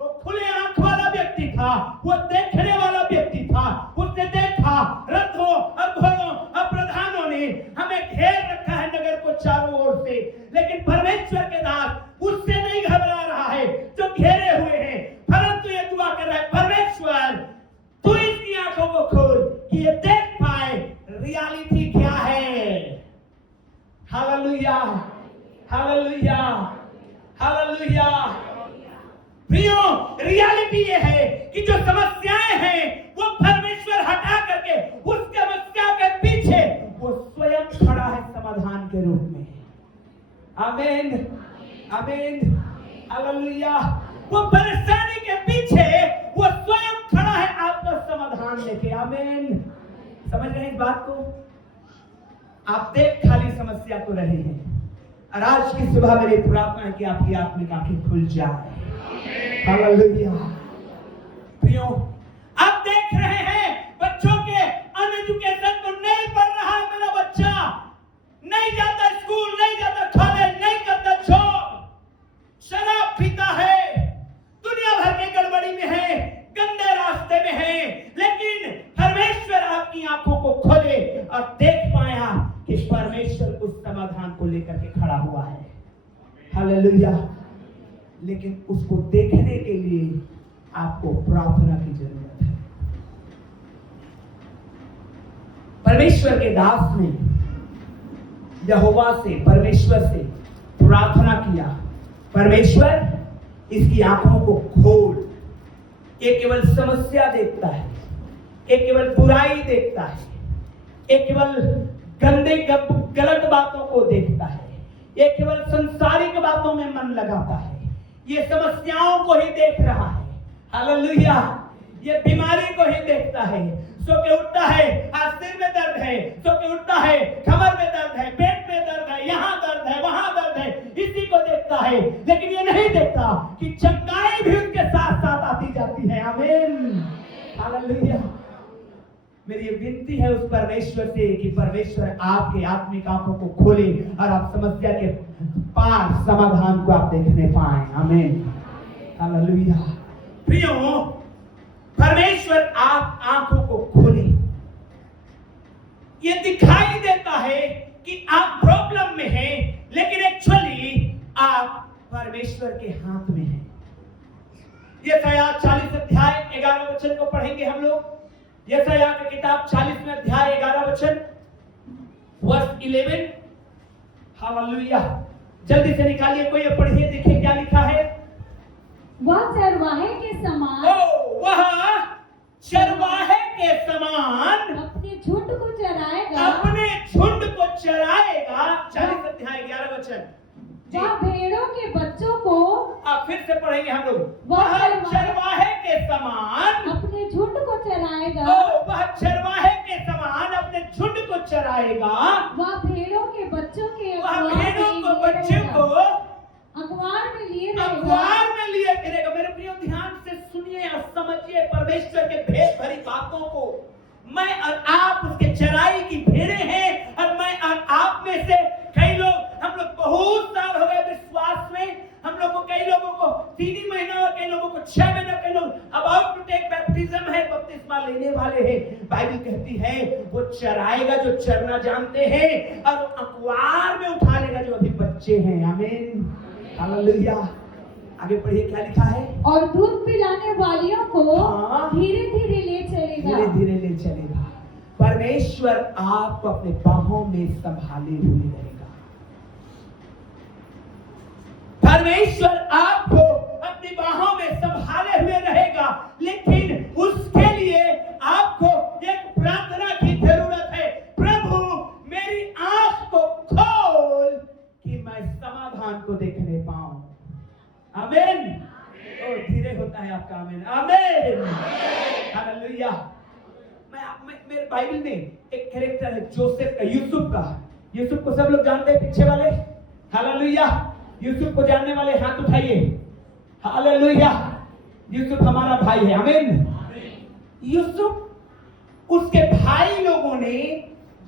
वो खुले आंख वाला व्यक्ति था, वो देखने वाला व्यक्ति था। उसने देखा रथों और घोड़ों और प्रधानों ने हमें घेर रखा है नगर को चारों ओर से, लेकिन परमेश्वर के दास उससे नहीं घबरा रहा है जो घेरे हुए हैं, परंतु ये दुआ कर रहा है, परमेश्वर तू इसकी आंखों को खोल कि ये देख पाए रियलिटी क्या है। Hallelujah, hallelujah, hallelujah. प्रियो, रियलिटी ये है कि जो समस्याएं हैं वो परमेश्वर हटा करके उस समस्या के पीछे वो स्वयं खड़ा है समाधान के रूप में। आमीन, आमीन, हालेलुया। वो परेशानी के पीछे वो स्वयं खड़ा है आपका समाधान लेके। आमीन। समझ रहे हैं इस बात को? आप देख खाली समस्या को रहे हैं, और आज की सुबह मेरी प्रार्थना है कि आपकी आत्मिक आंखें खुल जाए। हालेलुया। प्रियो, आप देख रहे हैं बच्चों के अनएजुकेशन को नहीं पढ़ रहा है। मेरा बच्चा नहीं जाता स्कूल, नहीं जाता कॉलेज, नहीं करता जॉब, शराब पीता है, दुनिया भर के गड़बड़ी में है, गंदे रास्ते में है, लेकिन परमेश्वर आपकी आंखों को खोले और देख पाया कि परमेश्वर उस समाधान को लेकर के खड़ा हुआ है। हालेलुया। लेकिन उसको देखने के लिए आपको प्रार्थना की जरूरत है। परमेश्वर के दास ने यहोवा से, परमेश्वर से प्रार्थना किया, परमेश्वर इसकी आंखों को खोल। ये केवल समस्या देखता है, एक केवल बुराई देखता है, एक केवल गंदे गलत बातों को देखता है, ये केवल संसारिक बातों में मन लगाता है, ये समस्याओं को ही देख रहा है। हालेलुया। ये बीमारी को ही देखता है। सो के उठता है, आज सिर में दर्द है, सो के उठता है, कमर में दर्द है, पेट में दर्द है, यहाँ दर्द है, वहां दर्द है, इसी को देखता है। लेकिन ये नहीं देखता कि चंगाई भी उनके साथ साथ आती जाती है। आमीन, हालेलुया। मेरी ये विनती है उस परमेश्वर से कि परमेश्वर आपके आत्मिक आंखों को खोले और आप समस्या के पार समाधान को आप देखने पाए। आमीन, हालेलुया। प्रियो, परमेश्वर आप आंखों को खोले। ये दिखाई देता है कि आप प्रॉब्लम में हैं, लेकिन एक्चुअली आप परमेश्वर के हाथ में है। यशायाह 40 अध्याय 11 वचन को पढ़ेंगे हम लोग। यशायाह की किताब 40 में अध्याय 11 वचन वर्स 11। हालेलुया, जल्दी से निकालिए, कोई पढ़िए, देखिए क्या लिखा है। वह चरवाहे के समान, वह चरवाहे के समान अपने झुंड को चराएगा, अपने झुंड को चराएगा। 40 अध्याय 11 वचन। वह भेड़ों के बच्चों को, आप फिर से पढ़ेंगे हम लोग। वह चरवाहे के समान अपने झुंड को चराएगा, वह चरवाहे के समान अपने झुंड को चराएगा। वह भेड़ों के बच्चों के वह भेड़ों को बच्चों को अखबार में लिए अखबार में लिए फिरेगा। मेरे प्रियो, ध्यान से सुनिए और समझिए परमेश्वर के भेद भरी बातों को। मैं और आप उसके चराई की भेड़े हैं, और मैं और आप में से कई लोग, हम लोग बहुत साल हो गए विश्वास में। हम लोग को, कई लोगों को 3 ही महीना, कई लोगों को 6 महीना, कई लोग अबाउट टू टेक बैप्टिज्म है, बपतिस्मा लेने वाले हैं। बाइबल कहती है वो चराएगा जो चरना जानते हैं, और अखबार में उठा लेगा जो अभी बच्चे हैं। आमीन, हालेलुया। आगे पढ़िए क्या लिखा है। और दूध पिलाने वालियों को हाँ। धीरे धीरे ले चलेगा, धीरे धीरे ले चलेगा। परमेश्वर आपको अपने बाहों में संभाले हुए रहेगा। परमेश्वर आपको अपनी बाहों में संभाले हुए रहेगा, लेकिन उसके लिए आपको एक प्रार्थना की जरूरत है। प्रभु, मेरी आंख को खोल कि मैं समाधान को देखने पाऊं। आमीन। धीरे होता है आपका आमीन। आमीन, हालेलुया। मेरे बाइबल में एक कैरेक्टर है जोसेफ का, यूसुफ का। यूसुफ को सब लोग जानते हैं, पीछे वाले। हालेलुया, यूसुफ को जानने वाले हाथ उठाइए। हालेलुया, यूसुफ हमारा भाई है। आमीन। यूसुफ, उसके भाई लोगों ने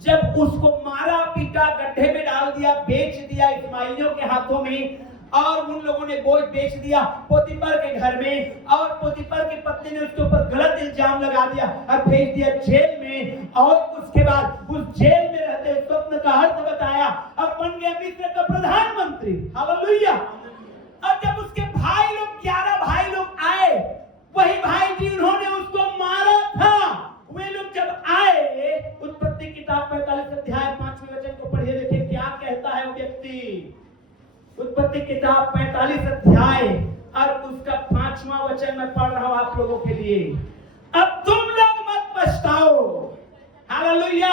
जब उसको मारा पीटा, गड्ढे में डाल दिया, बेच दिया इस्माइलियों के हाथों में, और उन लोगों ने बोझ बेच दिया पोतीफर के घर में, और पोतीफर की पत्नी ने उसके ऊपर गलत इल्जाम लगा दिया और भेज दिया जेल में। और उसके बाद उस जेल में रहते स्वप्न का अर्थ बताया और बन गया मिस्र का प्रधानमंत्री। हालेलुया। और जब उसके भाई लोग 11 भाई लोग आए, वही भाई जिन्होंने उसको मारा था, वे लोग जब आए, उत्पत्ति किताब 45 अध्याय 5वें वचन को पढ़िए, देखिए क्या कहता है वो व्यक्ति। उत्पत्ति किताब 45 अध्याय और उसका 5वां वचन मैं पढ़ रहा हूं आप लोगों के लिए। अब तुम लोग मत पछताओ। हालेलुया,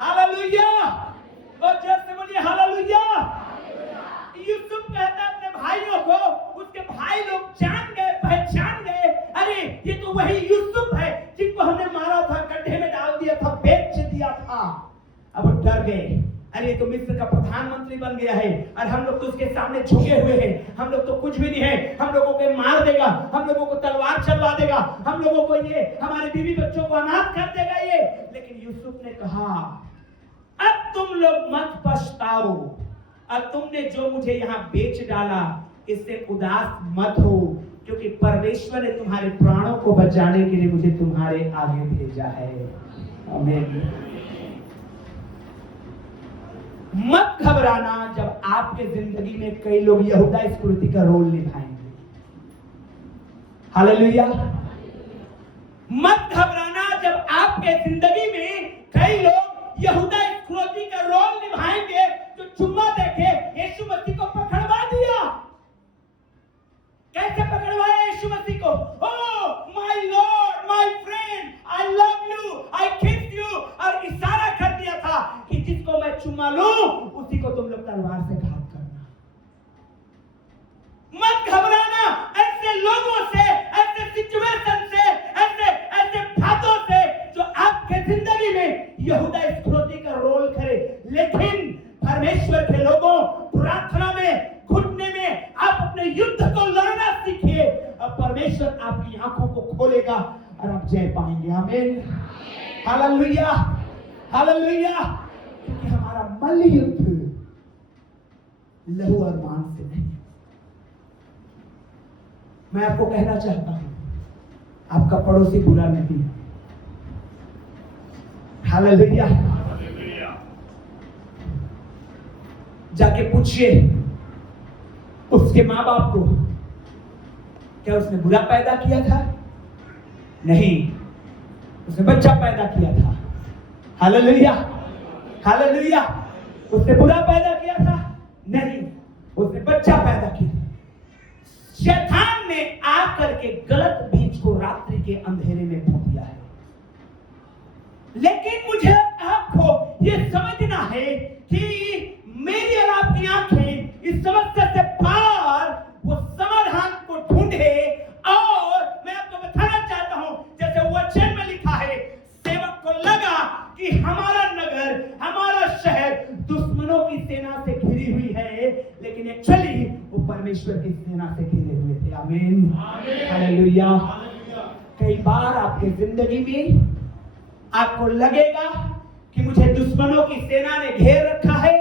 हालेलुया, और जैसे बोलिए हालेलुया। यूसुफ कहता है अपने भाइयों को, उसके भाई लोग जान गए, पहचान गए, अरे ये तो वही यूसुफ है जिनको हमने मारा था, गड्ढे में डाल दिया था, बेच दिया था। अब वो डर गए, अरे तो मिस्र का प्रधानमंत्री बन गया है, और हम लोग तो उसके सामने झुके हुए हैं, हम लोग तो कुछ भी नहीं है, हम लोगों को मार देगा, हम लोगों को तलवार चलवा देगा, हम लोगों को ये हमारे बीवी बच्चों को अनाथ कर देगा ये। लेकिन यूसुफ ने कहा, अब तुम लोग मत पछताओ, और तुमने जो मुझे यहाँ बेच डाला इससे उदास मत हो, क्योंकि परमेश्वर ने तुम्हारे प्राणों को बचाने के लिए मुझे तुम्हारे आगे भेजा है। आमीन। मत घबराना जब आपके जिंदगी में कई लोग यहूदा स्फूर्ति का रोल निभाएंगे। हालेलुया। मत घबराना जब आपके जिंदगी में कई लोग यहूदा स्फूर्ति का रोल निभाएंगे, तो चुम्मा देके यीशु मसीह को पकड़वा दिया। कैसे पकड़वाया यीशु मसीह को? Oh my lord, my friend, I love you, I kiss you, और इशारा कर दिया था कि जिसको मैं चुम्मा लूं उसी को तुम लोग तलवार से घात करना। मत घबराना ऐसे लोगों से, ऐसे सिचुएशन से, ऐसे बातों से जो आपके जिंदगी में यहूदा स्फूर्ति का रोल करे। लेकिन परमेश्वर के लोगों, प्रार्थना में, घुटने में आप अपने युद्ध को लड़ना सीखिए, और परमेश्वर आपकी आंखों को खोलेगा और आप जय पाएंगे। आमीन, हालेलुया, हालेलुया। क्योंकि हमारा मल्ल युद्ध लहू और मांस से नहीं। मैं आपको कहना चाहता हूं, आपका पड़ोसी बुरा नहीं। हालेलुया। जाके पूछिए उसके माँ बाप को क्या उसने बुरा पैदा किया था? नहीं, उसने बच्चा पैदा किया था। Hallelujah, hallelujah. उसने बुरा पैदा किया था? नहीं, उसने बच्चा पैदा किया। शैतान ने आकर के गलत बीज को रात्रि के अंधेरे में बो दिया है। लेकिन मुझे आपको ये समझना है कि मेरी और आपकी आंखें इस समस्या से पार वो समाधान को ढूंढे। और मैं आपको बताना चाहता हूं, जैसे वचन में लिखा है, सेवक को लगा कि हमारा नगर, हमारा शहर दुश्मनों की सेना से घिरी हुई है, लेकिन एक्चुअली वो परमेश्वर की सेना से घिरे हुए थे। आमीन, हालेलुया। कई बार आपकी जिंदगी में आपको लगेगा कि मुझे दुश्मनों की सेना ने घेर रखा है,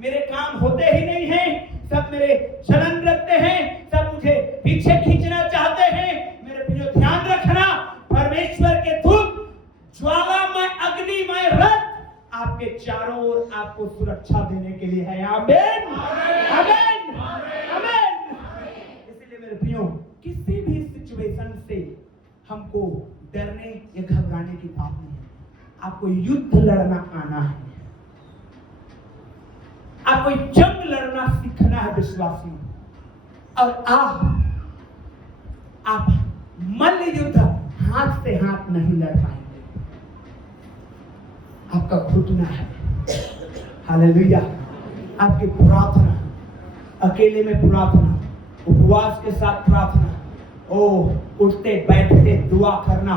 मेरे काम होते ही नहीं हैं, सब मेरे शरण रखते हैं, सब मुझे पीछे खींचना चाहते हैं। मेरे प्रियो ध्यान रखना, परमेश्वर के दूत ज्वालामय अग्निमय रथ आपके चारों ओर आपको सुरक्षा देने के लिए है। आमीन, आमीन, आमीन। इसलिए मेरे प्रियो, किसी भी सिचुएशन से हमको डरने या घबराने की बात नहीं है। आपको युद्ध लड़ना आना है, आपको जंग लड़ना सीखना है विश्वासियों। और आप मल्ल युद्ध हाथ से हाथ नहीं लड़ पाएंगे, आपका घुटना है। हालेलुया। आपकी प्रार्थना, अकेले में प्रार्थना, उपवास के साथ प्रार्थना, उठते बैठते दुआ करना,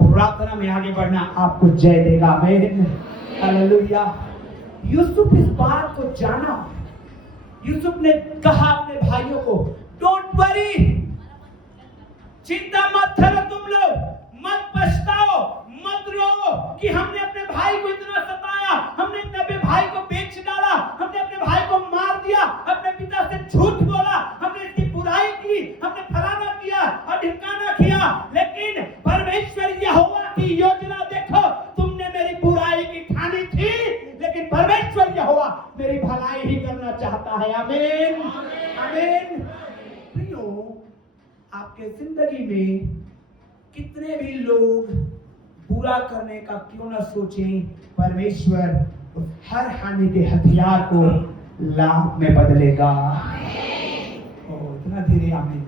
प्रार्थना में आगे बढ़ना आपको जय देगा। आमीन, हालेलुया। यूसुफ इस बात को जाना। यूसुफ ने कहा अपने भाइयों को, डोंट वरी, चिंता मत करो तुम लोग, मत पछताओ, मत रो कि हमने अपने भाई को इतना सताया, हमने अपने भाई को बेच डाला, हमने अपने भाई को मार दिया, अपने पिता से झूठ बोला, हमने इसकी बुराई की, हमने फलाना किया और ढिमकाना किया। लेकिन परमेश्वर यहोवा की योजना देखो, तुमने मेरी बुराई की ठानी थी, लेकिन परमेश्वर यहोवा मेरी भलाई ही करना चाहता है। आमीन, आमीन। प्रियो, आपके जिंदगी में कितने भी लोग बुरा करने का क्यों ना सोचें, परमेश्वर हर हानि के हथियार को लाभ में बदलेगा। इतना धीरे आमीन,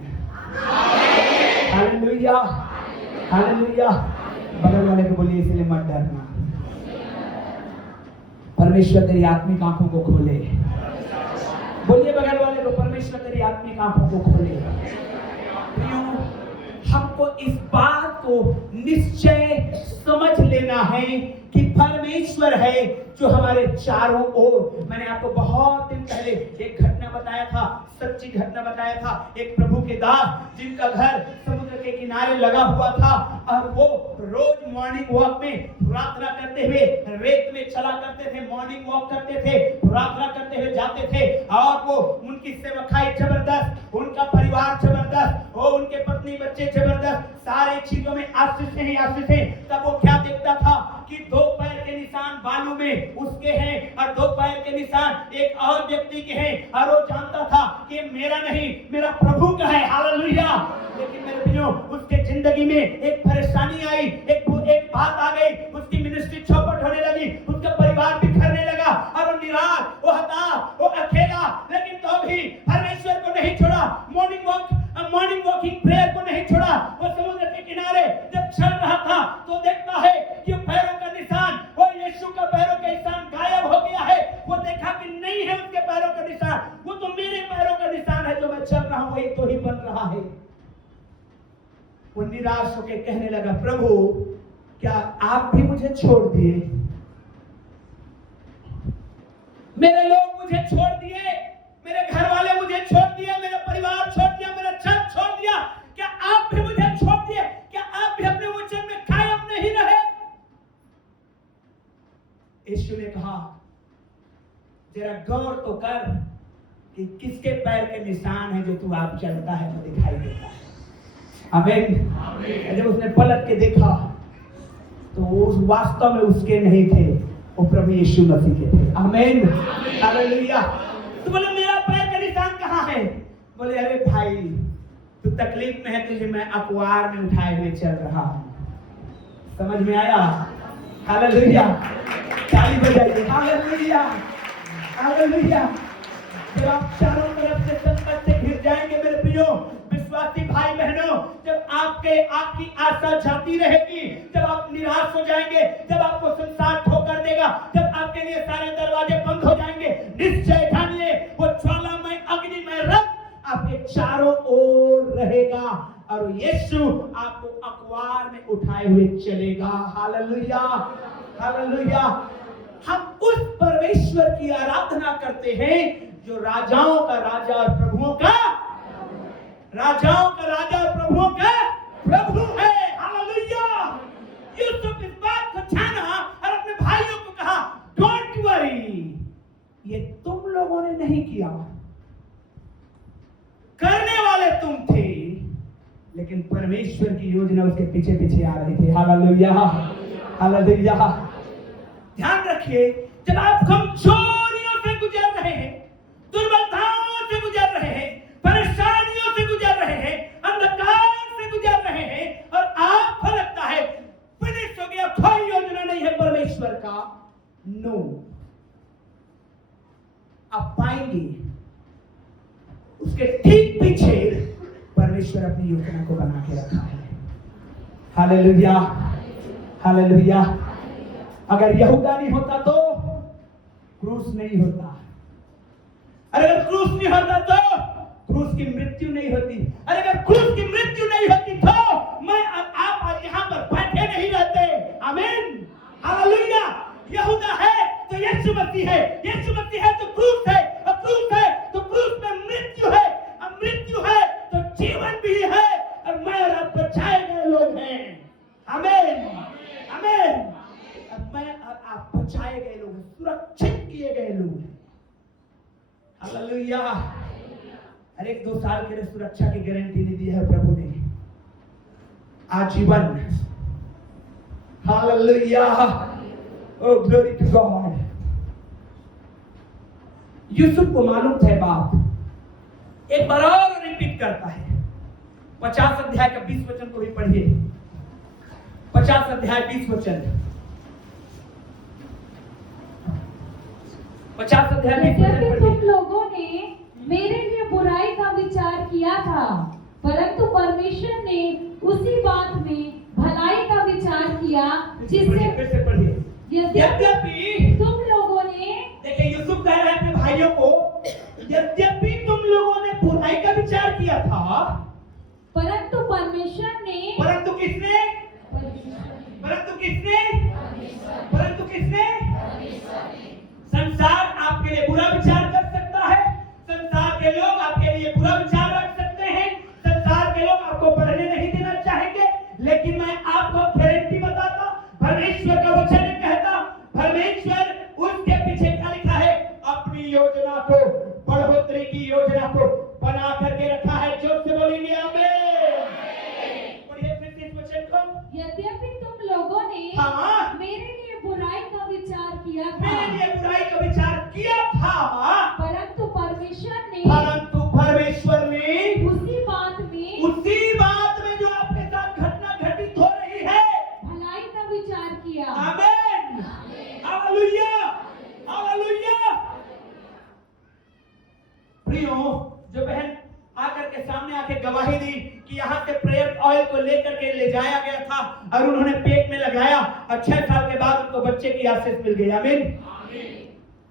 हालेलुया, हालेलुया। बगल वाले को बोलिए, इसलिए मत डरना, परमेश्वर तेरी आत्मिक आंखों को खोले। बोलिए बगल वाले को, परमेश्वर तेरी आत्मिक आंखों को खोले। हमको इस बात को निश्चय समझ लेना है कि परमेश्वर है जो हमारे चारों ओर। मैंने आपको बहुत दिन पहले एक घटना बताया था, सच्ची घटना बताया था। एक प्रभु के दास जिनका घर समुद्र के किनारे लगा हुआ था, और वो रोज मॉर्निंग वॉक में प्रार्थना करते हुए रेत में चला करते थे, मॉर्निंग वॉक करते थे, प्रार्थना करते हुए जाते थे। और वो उनकी सेवकाई जबरदस्त, उनका परिवार जबरदस्त, वो उनके पत्नी बच्चे जबरदस्त, सारे चीजों में आशीष ही आशीष है। तब वो क्या देखता था कि 2 पैर के निशान बालू में उसके हैं और 2 पैर के निशान एक और व्यक्ति के हैं, और वो जानता था कि मेरा नहीं, मेरा प्रभु का है। हालेलुया। लेकिन मेरे प्रियो, उसके जिंदगी में एक परेशानी आई, एक बात आ गई, उसकी मिनिस्ट्री चौपट होने लगी, उसका परिवार बिखरने लगा, और वो निराश, वो हताश, वो अकेला। लेकिन तो भी परमेश्वर को नहीं छोड़ा, मॉर्निंग वॉकिंग प्रेयर को नहीं छोड़ा। वो समुद्र के किनारे जब चल रहा था तो देखता है कि पैरों का निशान, वो यीशु का पैरों का निशान गायब हो गया है। वो देखा कि नहीं है उसके पैरों का निशान, वो तो मेरे पैरों का निशान है, जो मैं चल रहा हूं वही तो ही बन रहा है। वो निराश होकर कहने लगा, प्रभु क्या आप भी मुझे छोड़ दिए? मेरे लोग मुझे छोड़ दिए, मेरे घर वाले मुझे छोड़ दिया, मेरा परिवार छोड़ दिया, मेरा छत छोड़ दिया, क्या आप भी मुझे छोड़ दिए? क्या आप भी अपने वचन में कायम नहीं रहे? यीशु ने कहा, जरा गौर तो कर कि किसके पैर के निशान है जो तू आप चलता है तो दिखाई देता है। आमीन। जब उसने पलट के देखा तो उस वास्तव में उसके नहीं थे, वो प्रभु यीशु मसीह के थे। आमीन, हालेलुया। तो बोले मेरा पैर का निशान कहाँ है? बोले अरे भाई तू तकलीफ में है, तुझे मैं अखबार में उठाए हुए चल रहा हूं। समझ में आया? हालेलुया, ताली बजाइए। Hallelujah, hallelujah. जब आप चारों तरफ से संकट से घिर जाएंगे मेरे प्रियो विश्वासी भाई बहनों, जब आपकी आशा जाती रहेगी, जब आप निराश हो जाएंगे, जब आपको संसार ठोकर देगा, जब आपके लिए सारे दरवाजे बंद हो जाएंगे, निश्चय जानिए वो ज्वालामय अग्निमय रथ आपके चारों ओर रहेगा और यीशु आपको अखबार में उठाए हुए चलेगा। Hallelujah, hallelujah. हम उस परमेश्वर की आराधना करते हैं जो राजाओं का राजा और प्रभुओं का प्रभुओं का प्रभु है। हालेलुया। यूसुफ इस बात को जाना और अपने भाइयों को कहा डोंट वरी, ये तुम लोगों ने नहीं किया, करने वाले तुम थे, लेकिन परमेश्वर की योजना उसके पीछे पीछे आ रही थी। Hallelujah, hallelujah. ध्यान रखिए, जब आप कमजोरियों से गुजर रहे हैं, दुर्बलताओं से गुजर रहे हैं, परेशानियों से गुजर रहे हैं, अंधकार से गुजर रहे हैं और आपको लगता है फिनिश हो गया, कोई योजना नहीं है परमेश्वर का, नो, आप पाएंगे उसके ठीक पीछे परमेश्वर अपनी योजना को बना के रखा है। Hallelujah, hallelujah. अगर यहूदा नहीं होता तो क्रूस नहीं होता, अगर क्रूस नहीं होता तो क्रूस की मृत्यु नहीं होती, अगर क्रूस की मृत्यु नहीं होती तो मैं और आप आज यहाँ पर बैठे नहीं रहते। आमीन, हालेलुया। यहूदा है तो यीशु मसीह है, यीशु मसीह है तो क्रूस है, और क्रूस है तो क्रूस में मृत्यु है, और मृत्यु है तो जीवन भी है, और मैं और आप बचाए गए लोग हैं। आमीन, आमीन। मैं और आप बचाए गए लोग, सुरक्षित किए गए लोग हैं। हालेलुया। अरे 2 साल के लिए सुरक्षा की गारंटी नहीं दी है प्रभु ने, आजीवन। Hallelujah, O glory to God. Yusuf को मालूम था बात, एक बार और रिपीट करता है। 50 अध्याय का 20 वचन को भी पढ़िए। 50 अध्याय 20 वचन। 50 अध्याय 20 वचन यद्यपि पढ़िए। तुम लोगों ने मेरे लिए बुराई का विचार किया था, परंतु परमेश्वर ने उसी बात में भलाई का विचार किया जिससे फिर से पढ़िए। यद्यपि तुम लोगों ने, देखिए यूसुफ कह रहे हैं अपने भाइयों को, यद्यपि तुम लोगों ने बुराई का विचार किया था, परंतु परमेश्वर ने, परंतु किसने? परंतु किसने? परंतु किसने? संसार आपके लिए बुरा विचार कर सकता है, संसार के लोग आपके लिए बुरा विचार रख सकते हैं, संसार के लोग आपको बढ़ने नहीं देना चाहेंगे, लेकिन मैं आपको गारंटी बताता, परमेश्वर का वचन कहता, परमेश्वर उसके पीछे क्या लिखा है, अपनी योजना को, बढ़ोतरी की योजना को बना करके रखा है। जोर से बोलेंगे आमीन। पढ़िए फिर से इस वचन को। यद्यपि तुम लोगों ने हाँ, मेरे लिए बुराई का विचार किया मेरे था, लिए बुराई का विचार किया था, परंतु परमेश्वर ने उसी बात में जो आपके साथ घटना घटित हो रही है, भलाई का विचार किया। आमीन, हालेलुया, हालेलुया। प्रियो, जो बहन आकर के सामने आके गवाही दी कि यहाँ से प्रेयर ऑयल को लेकर के ले जाया गया था और उन्होंने पेट में लगाया और 6 साल के बाद उनको बच्चे की आशीष मिल गई। आमीन।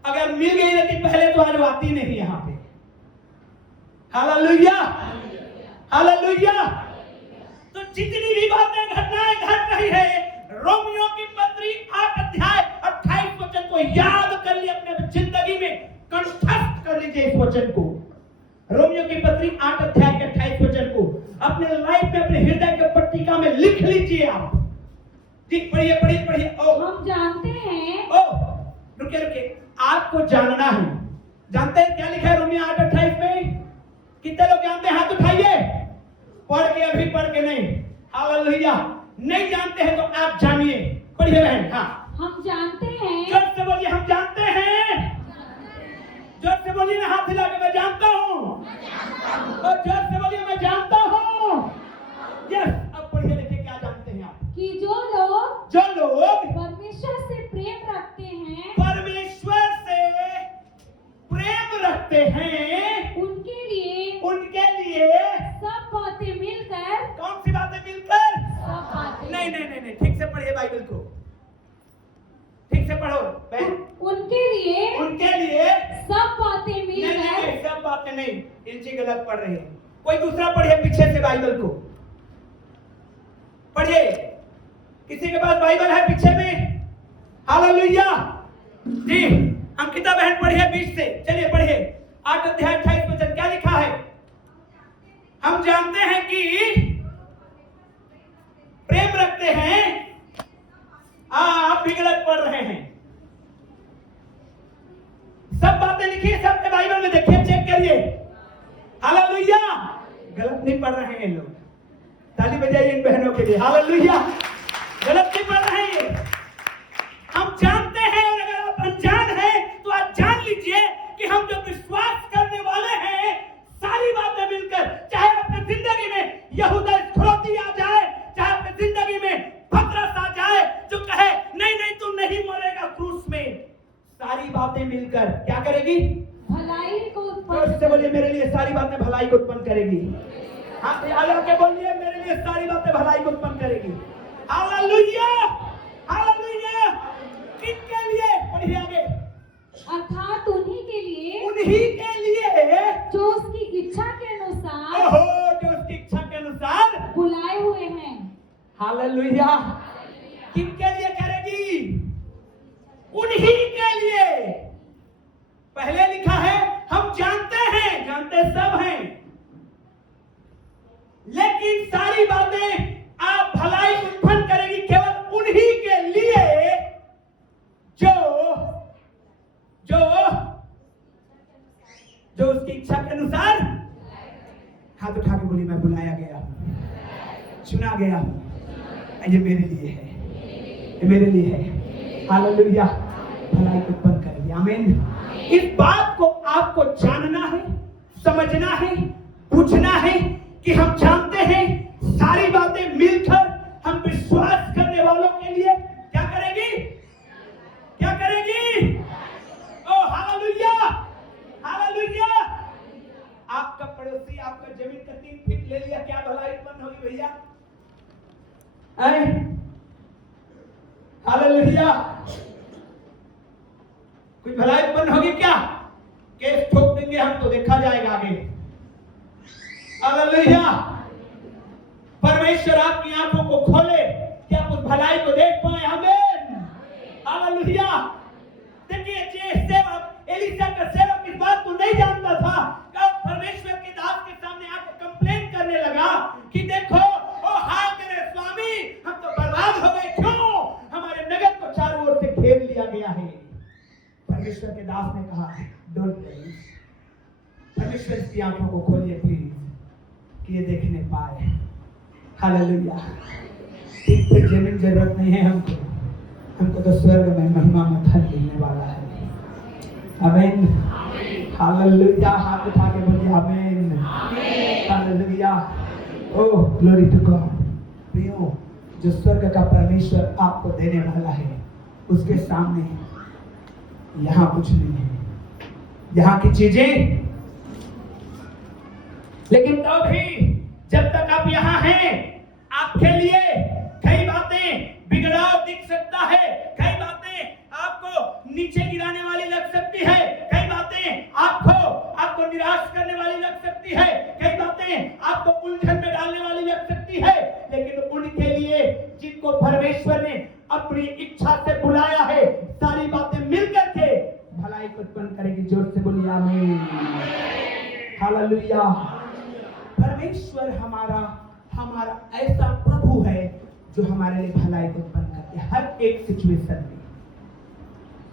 अगर मिल गई रहती पहले तो आज वो आती नहीं यहाँ पे। Hallelujah, hallelujah. तो जितनी भी बातें घटनाएं घट रही है, रोमियो की पत्री 8 अध्याय 28 वचन को याद कर लिए, अपने जिंदगी में कंठस्थ कर लीजिए इस वचन को। रोमियो की पत्री 8 अध्याय के 28 वचन को अपने लाइफ में, अपने हृदय के पट्टिका में लिख लीजिए आप। ठीक, पढ़िए पढ़िए पढ़िए। हम जानते हैं, रुकिए रुकिए, आपको जानना है। जानते हैं क्या लिखा है रोमियो 8:28 में? कितने लोग जानते हैं? हाथ उठाइए। पढ़ के, अभी पढ़ के नहीं। हालेलुया। नहीं जानते हैं तो आप जानिए। पढ़िए बहन। हाँ, हम जानते हैं, जोर से बोलिए, हम जानते हैं। जोर से बोलिए ना, हाथ हिला के, मैं जानता हूँ। और जोर से बोलिए, मैं जानता हूँ। यस, अब पढ़िए लिखिए, क्या जानते हैं आप? कि जो लोग परमेश्वर से प्रेम रखते हैं, परमेश्वर से प्रेम रखते हैं, उनके लिए सब बातें मिलकर, कौन सी बातें मिलकर? सब बातें नहीं, ठीक से पढ़िए बाइबल को, ठीक से पढ़ो बहन। उनके लिए सब बातें मिलकर, नहीं, सब बातें नहीं, इंची गलत पढ़ रही है। कोई दूसरा पढ़िए पीछे से बाइबल को, पढ़िए। किसी के पास बाइबल है पीछे में? हालेलुया जी। अंकिता बहन पढ़िए 20 से, चलिए पढ़िए। 8 अध्याय 28 वचन क्या लिखा है? हम जानते हैं कि प्रेम रखते हैं। आप भी गलत पढ़ रहे हैं। सब बातें लिखी है, सबके बाइबल में देखिए, चेक करिए। हालेलुया, गलत नहीं पढ़ रहे हैं लोग। ताली बजाइए इन बहनों के लिए। हालेलुया, गलत नहीं पढ़ रहे हैं। हम जानते हैं, और अगर आप अनजान हैं तो आप जान लीजिए कि हम जो विश्वास करने वाले हैं, सारी बातें मिलकर, चाहे अपनी जिंदगी में यहूदा इस्करियोती आ जाए, चाहे अपनी जिंदगी में पतरस आ जाए जो कहे नहीं तू नहीं मरेगा क्रूस में, सारी बातें मिलकर क्या करेगी? भलाई को जोर से बोलिए, मेरे लिए सारी बातें भलाई को उत्पन्न करेगी। हाँ, आगे के बोलिए, मेरे लिए सारी बातें भलाई को उत्पन्न करेगी। Hallelujah, hallelujah. किसके लिए? पढ़िए आगे। अर्थात उन्हीं के लिए जो उसकी इच्छा के अनुसार, जो उसकी इच्छा के अनुसार बुलाए हुए हैं। हालेलुया। किसके लिए करेगी? उन्हीं के लिए। पहले लिखा है, हम जानते सब हैं, लेकिन सारी बातें आप भलाई उत्पन्न करेगी केवल उन्हीं के लिए जो उसकी इच्छा के अनुसार। हाथ उठा के बोली, मैं बुलाया गया हूं, चुना गया हूं, ये मेरे लिए है, ये मेरे लिए है। हालेलुया, भलाई उत्पन्न करेगी। आमीन। इस बात को आपको जानना है, समझना है, पूछना है कि हम जानते हैं सारी बातें मिलकर हम विश्वास करने वालों के लिए क्या करेगी? क्या करेगी? ओ हालेलुया, हालेलुया। आपका पड़ोसी आपका जमीन का 3 फीट ले लिया, क्या भलाई उत्पन्न होगी भैया? अरे हालेलुया, कोई भलाई उत्पन्न होगी क्या? केस ठोक देंगे हम, तो देखा जाएगा आगे। हालेलुया। परमेश्वर आपकी आंखों को खोले कि आप उस भलाई को देख पाए। आमीन। हालेलुया। देखिए, ये सेवक एलीशा का सेवक इस बात को नहीं जानता था। कब परमेश्वर के दास के सामने आकर कंप्लेन करने लगा कि देखो, ओ हाँ मेरे स्वामी, हम तो बर्बाद हो गए। क्यों? हमारे नगर को चारों ओर से घेर लिया गया है। परमेश्वर के दास ने कहा, डोंट वरी, परमेश्वर की आंखों को खोलिए प्लीज, कि ये देखने पाए। हालेलुया। इतनी जमीन जरूरत नहीं है हमको तो स्वर्ग में महिमा में धन मिलने वाला है। आमीन, हालेलुया। हाथ उठा के बोलिए आमीन, hallelujah. Oh glory to God. प्रियो, जो स्वर्ग का परमेश्वर आपको देने वाला है, उसके सामने यहाँ कुछ नहीं है, यहाँ की चीजें। लेकिन तो भी जब तक आप यहाँ हैं, आपके लिए कई बातें बिगड़ाव दिख सकता है, कई बातें आपको नीचे गिराने वाली लग सकती है, कई बातें आपको निराश करने वाली लग सकती है, कई बातें आपको उलझन में डालने वाली लग सकती है। लेकिन उनके लिए जिनको परमेश्वर ने अपनी इच्छा से बुलाया है, सारी बातें मिलकर के भलाई को उत्पन्न करेगी। जोर से बोलिए आमीन, हालेलुया। परमेश्वर हमारा ऐसा प्रभु है जो हमारे लिए भलाई को उत्पन्न करते हैं, हर एक सिचुएशन में,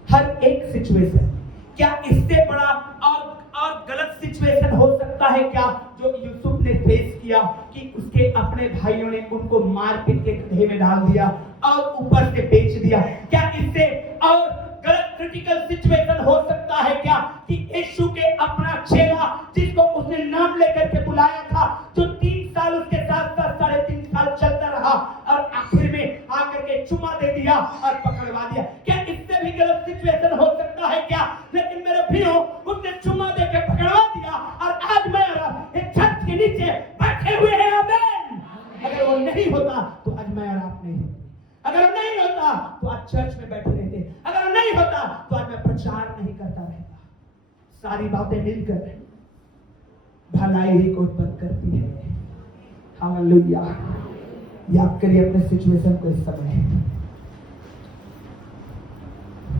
हर एक सिचुएशन। क्या इससे बड़ा और गलत सिचुएशन हो सकता है क्या, जो यूसुफ ने फेस किया कि उसके अपने भाइयों ने उनको मार पीट के गड्ढे में डाल दिया और ऊपर से बेच दिया? क्या इससे और गलत क्रिटिकल सिचुएशन हो सकता है क्या कि यीशु एक चुम्मा दे दिया और पकड़वा दिया। क्या इससे भी गलत सिचुएशन हो सकता है क्या? लेकिन मेरे भाइयों, उसने चुम्मा दे के पकड़वा दिया और आज मैं और आप एक छत के नीचे बैठे हुए हैं। आमीन। अगर वो नहीं होता तो आज मैं और आप नहीं होते। अगर वो नहीं होता तो आज चर्च में बैठे रहते। अगर वो नहीं होता तो आज मैं प्रचार नहीं करता रहता। सारी बातें मिलकर भलाई ही को उत्पन्न करती है। हालेलुया। याद करिए अपने सिचुएशन को इस समय,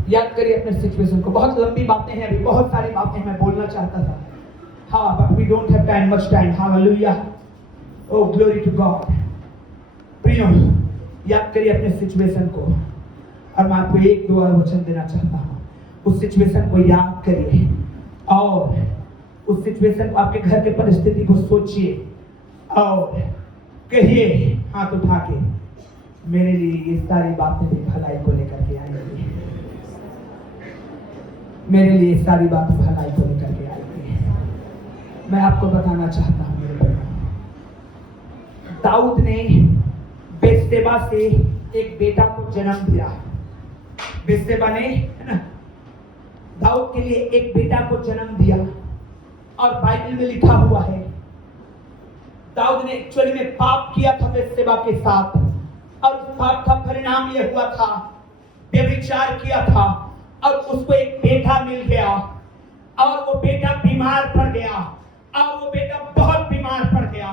याद करिए अपने सिचुएशन को। बहुत लंबी बातें हैं, अभी बहुत सारी बातें मैं बोलना चाहता था। हाँ, but we don't have time, much time. Hallelujah. Oh glory to God. प्रियो, याद करिए अपने सिचुएशन को, और मैं आपको एक दो और वचन देना चाहता हूँ। उस सिचुएशन को याद करिए और उस सिचुएशन को, आपके घर के परिस्थिति को सोचिए और कहिए हाथ उठा के, मेरे लिए ये सारी बातें भी भलाई को लेकर के आएंगी। मेरे लिए सारी बातें भलाई को लेकर के आएंगी। मैं आपको बताना चाहता हूँ मेरे भाई, दाऊद ने बेतशेबा से एक बेटा को जन्म दिया। बेतशेबा ने, है ना, दाऊद के लिए एक बेटा को जन्म दिया और बाइबल में लिखा हुआ है दाऊद ने एक्चुअली में पाप किया था बेतशेबा के साथ, और उस पाप का परिणाम यह हुआ था, व्यभिचार किया था और उसको एक बेटा मिल गया और वो बेटा बीमार पड़ गया और वो बेटा बहुत बीमार पड़ गया।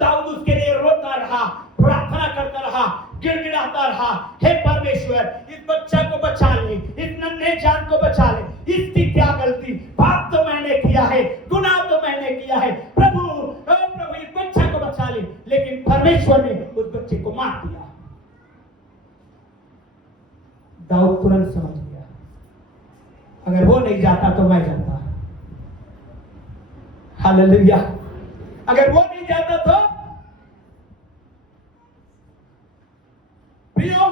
दाऊद उसके लिए रोता रहा, प्रार्थना करता रहा, गिड़गिड़ाता रहा, हे परमेश्वर इस बच्चा को बचा ले, इस नन्हे जान को बचा ले। इसकी क्या गलती, पाप तो मैंने किया है, गुनाह तो मैंने किया है, प्रभु प्रभु इस बच्चा को बचा ले। लेकिन परमेश्वर ने उस बच्चे को मार दिया। दाऊद तुरंत समझ गया, अगर वो नहीं जाता तो मैं जाता। हालेलुया। अगर वो नहीं जाता तो प्रियो,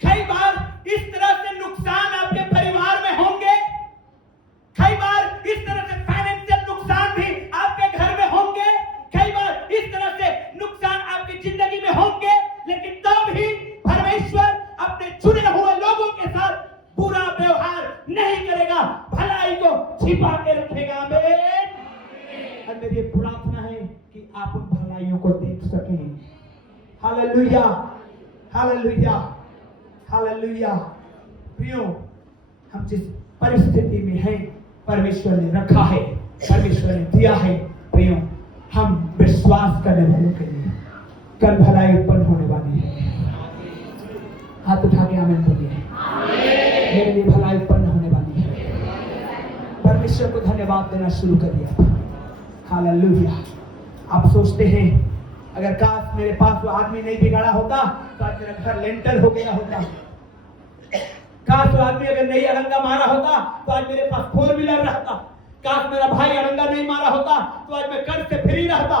कई बार इस तरह से नुकसान आपके परिवार में होंगे, कई बार इस तरह से फाइनेंशियल नुकसान भी आपके घर में होंगे, कई बार इस तरह से नुकसान आपकी जिंदगी में होंगे, लेकिन तब भी परमेश्वर अपने चुने हुए लोगों के साथ बुरा व्यवहार नहीं करेगा, भलाई को छिपा के रखेगा। आमीन। और मेरी प्रार्थना है कि आप उन भलाइयों को देख सकें। Hallelujah, hallelujah, hallelujah. प्रियो, हम जिस परिस्थिति में हैं, परमेश्वर ने रखा है, परमेश्वर ने दिया है। प्रियो, हम विश्वास करने वालों के लिए कल भलाई उत्पन्न होने वाली है। हाथ उठा के आमीन बोलिए। मेरे लिए भलाई उत्पन्न होने वाली है। परमेश्वर को धन्यवाद देना शुरू करिए। हालेलुया। आप सोचते हैं अगर काश मेरे पास वो आदमी नहीं बिगाड़ा होता तो आज मेरा घर लेंटर हो गया होता। काश वो आदमी अगर नहीं अड़ंगा मारा होता तो आज मेरे पास 4 व्हीलर रहता। काश मेरा भाई अड़ंगा नहीं मारा होता तो आज मैं कर्ज से फ्री रहता।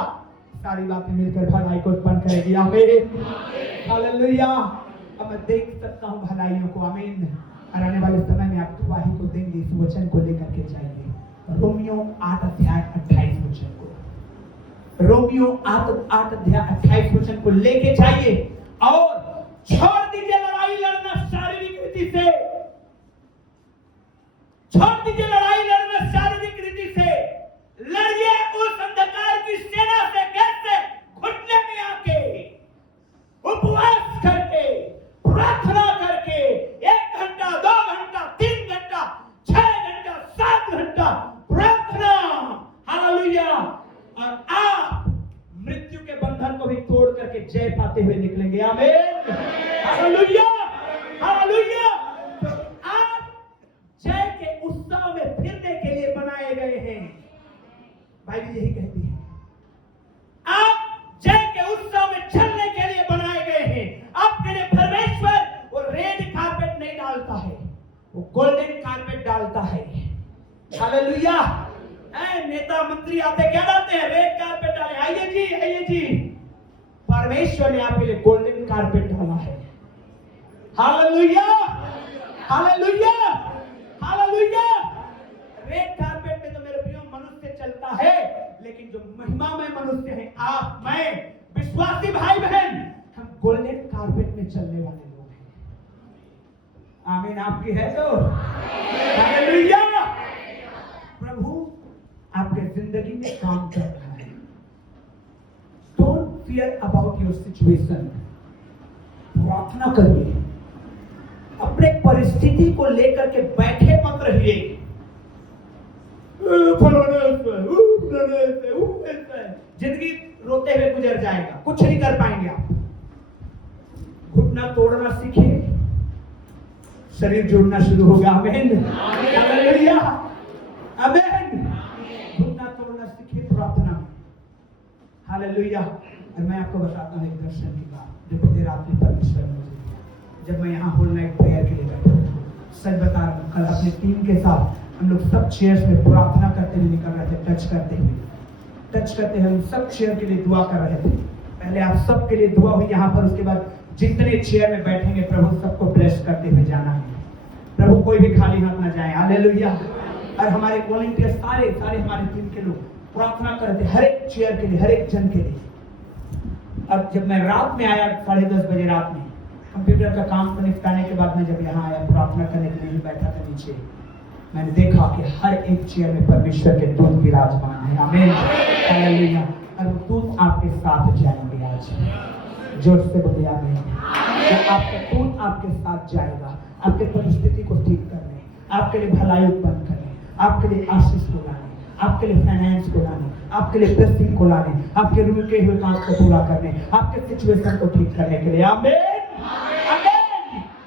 सारी बातें मिलकर भलाई को उत्पन्न करेगी। आमीन। हालेलुया। अब मैं देख सकता हूँ भलाइयों को। आमीन। और आने वाले समय में आप गवाही को देंगे। इस वचन को लेकर के जाएंगे रोमियो 8 अध्याय 28 वचन को, रोमियो 8 अध्याय 28 वचन को लेके जाइए और छोड़ दीजिए लड़ाई लड़ना शारीरिक रीति से। छोड़ दीजिए लड़ाई लड़ना शारीरिक रीति से। लड़िए उस अंधकार की सेना से। कैसे? घुटने में आके, उपवास करके, प्रार्थना करके, 1 घंटा, 2 घंटा, 3 घंटा, 6 घंटा, 7 घंटा प्रार्थना। हालेलुया। और आप मृत्यु के बंधन को भी तोड़ करके जय पाते हुए निकलेंगे। आमीन। Hallelujah, hallelujah. तो आप जय के उत्सव में फिरने के लिए बनाए गए हैं। बाइबल यही कहती है, आप जय के उत्सव में चलने के लिए बनाए गए हैं। आपके लिए परमेश्वर वो रेड कारपेट नहीं डालता है, वो गोल्डन कारपेट डालता है। हालेलुया। नेता मंत्री आते क्या डालते हैं? रेड कारपेट डाले, आइए जी, आइए जी। परमेश्वर ने आपके लिए गोल्डन कारपेट डाला है। Hallelujah, hallelujah, hallelujah. Red carpet में तो मेरे प्रिय मनुष्य चलता है, लेकिन जो महिमा में मनुष्य है, आप, मैं, विश्वासी भाई बहन, हम गोल्डन कारपेट में करके चलने वाले लोग हैं। आमीन आपकी है तो हालेलुया। प्रभु आपके जिंदगी में काम कर रहा है। Don't fear about your situation. प्रार्थना करिए, अपने परिस्थिति को लेकर के बैठे मत रहिए। जिंदगी रोते हुए गुजर जाएगा, कुछ नहीं कर पाएंगे आप। घुटना तोड़ना सीखिए, शरीर जुड़ना शुरू होगा। आमीन हालेलुया आमीन। घुटना तोड़ना सीखिए प्रार्थना में। हालेलुया। और मैं आपको बताता हूँ एक दर्शन की बात जो बीते रात में परमेश्वर ने मुझे दिया। जब मैं यहाँ होल नाइट प्रेयर के लिए बैठा, सच बता रहा हूँ, कल अपनी टीम के साथ हम लोग सब चेयर्स में प्रार्थना करते हुए निकल रहे थे, टच करते हुए हम सब चेयर के लिए दुआ कर रहे थे। पहले आप सब के लिए दुआ हुई यहाँ पर, उसके बाद जितने चेयर में बैठेंगे प्रभु सबको ब्लेस करते हुए जाना है। प्रभु कोई भी खाली हाथ ना जाए। हालेलुया। और हमारे वॉलंटियर सारे हमारे टीम के लोग प्रार्थना कर रहे थे हर एक चेयर के लिए, हर एक जन के लिए। और जब मैं रात में आया 10:30 बजे रात में, कंप्यूटर का काम को निपटाने के बाद मैं जब यहाँ आया प्रार्थना करने के लिए बैठा था नीचे, मैंने देखा कि हर एक चेयर में परमेश्वर के दूत विराजमान है। आमीन हालेलुया। और वो दूत आपके साथ जाएंगे। आज जोर से बोलिए आमीन। आपका दूत आपके साथ जाएगा, आपके परिस्थिति को ठीक करने, आपके लिए भलाई उत्पन्न करने, आपके लिए आशीष को लाने, आपके लिए फाइनेंस को लाने, आपके लिए ब्लेसिंग को लाने, आपके रुके हुए काम को पूरा करने, आपके सिचुएशन को ठीक करने के लिए। आमीन।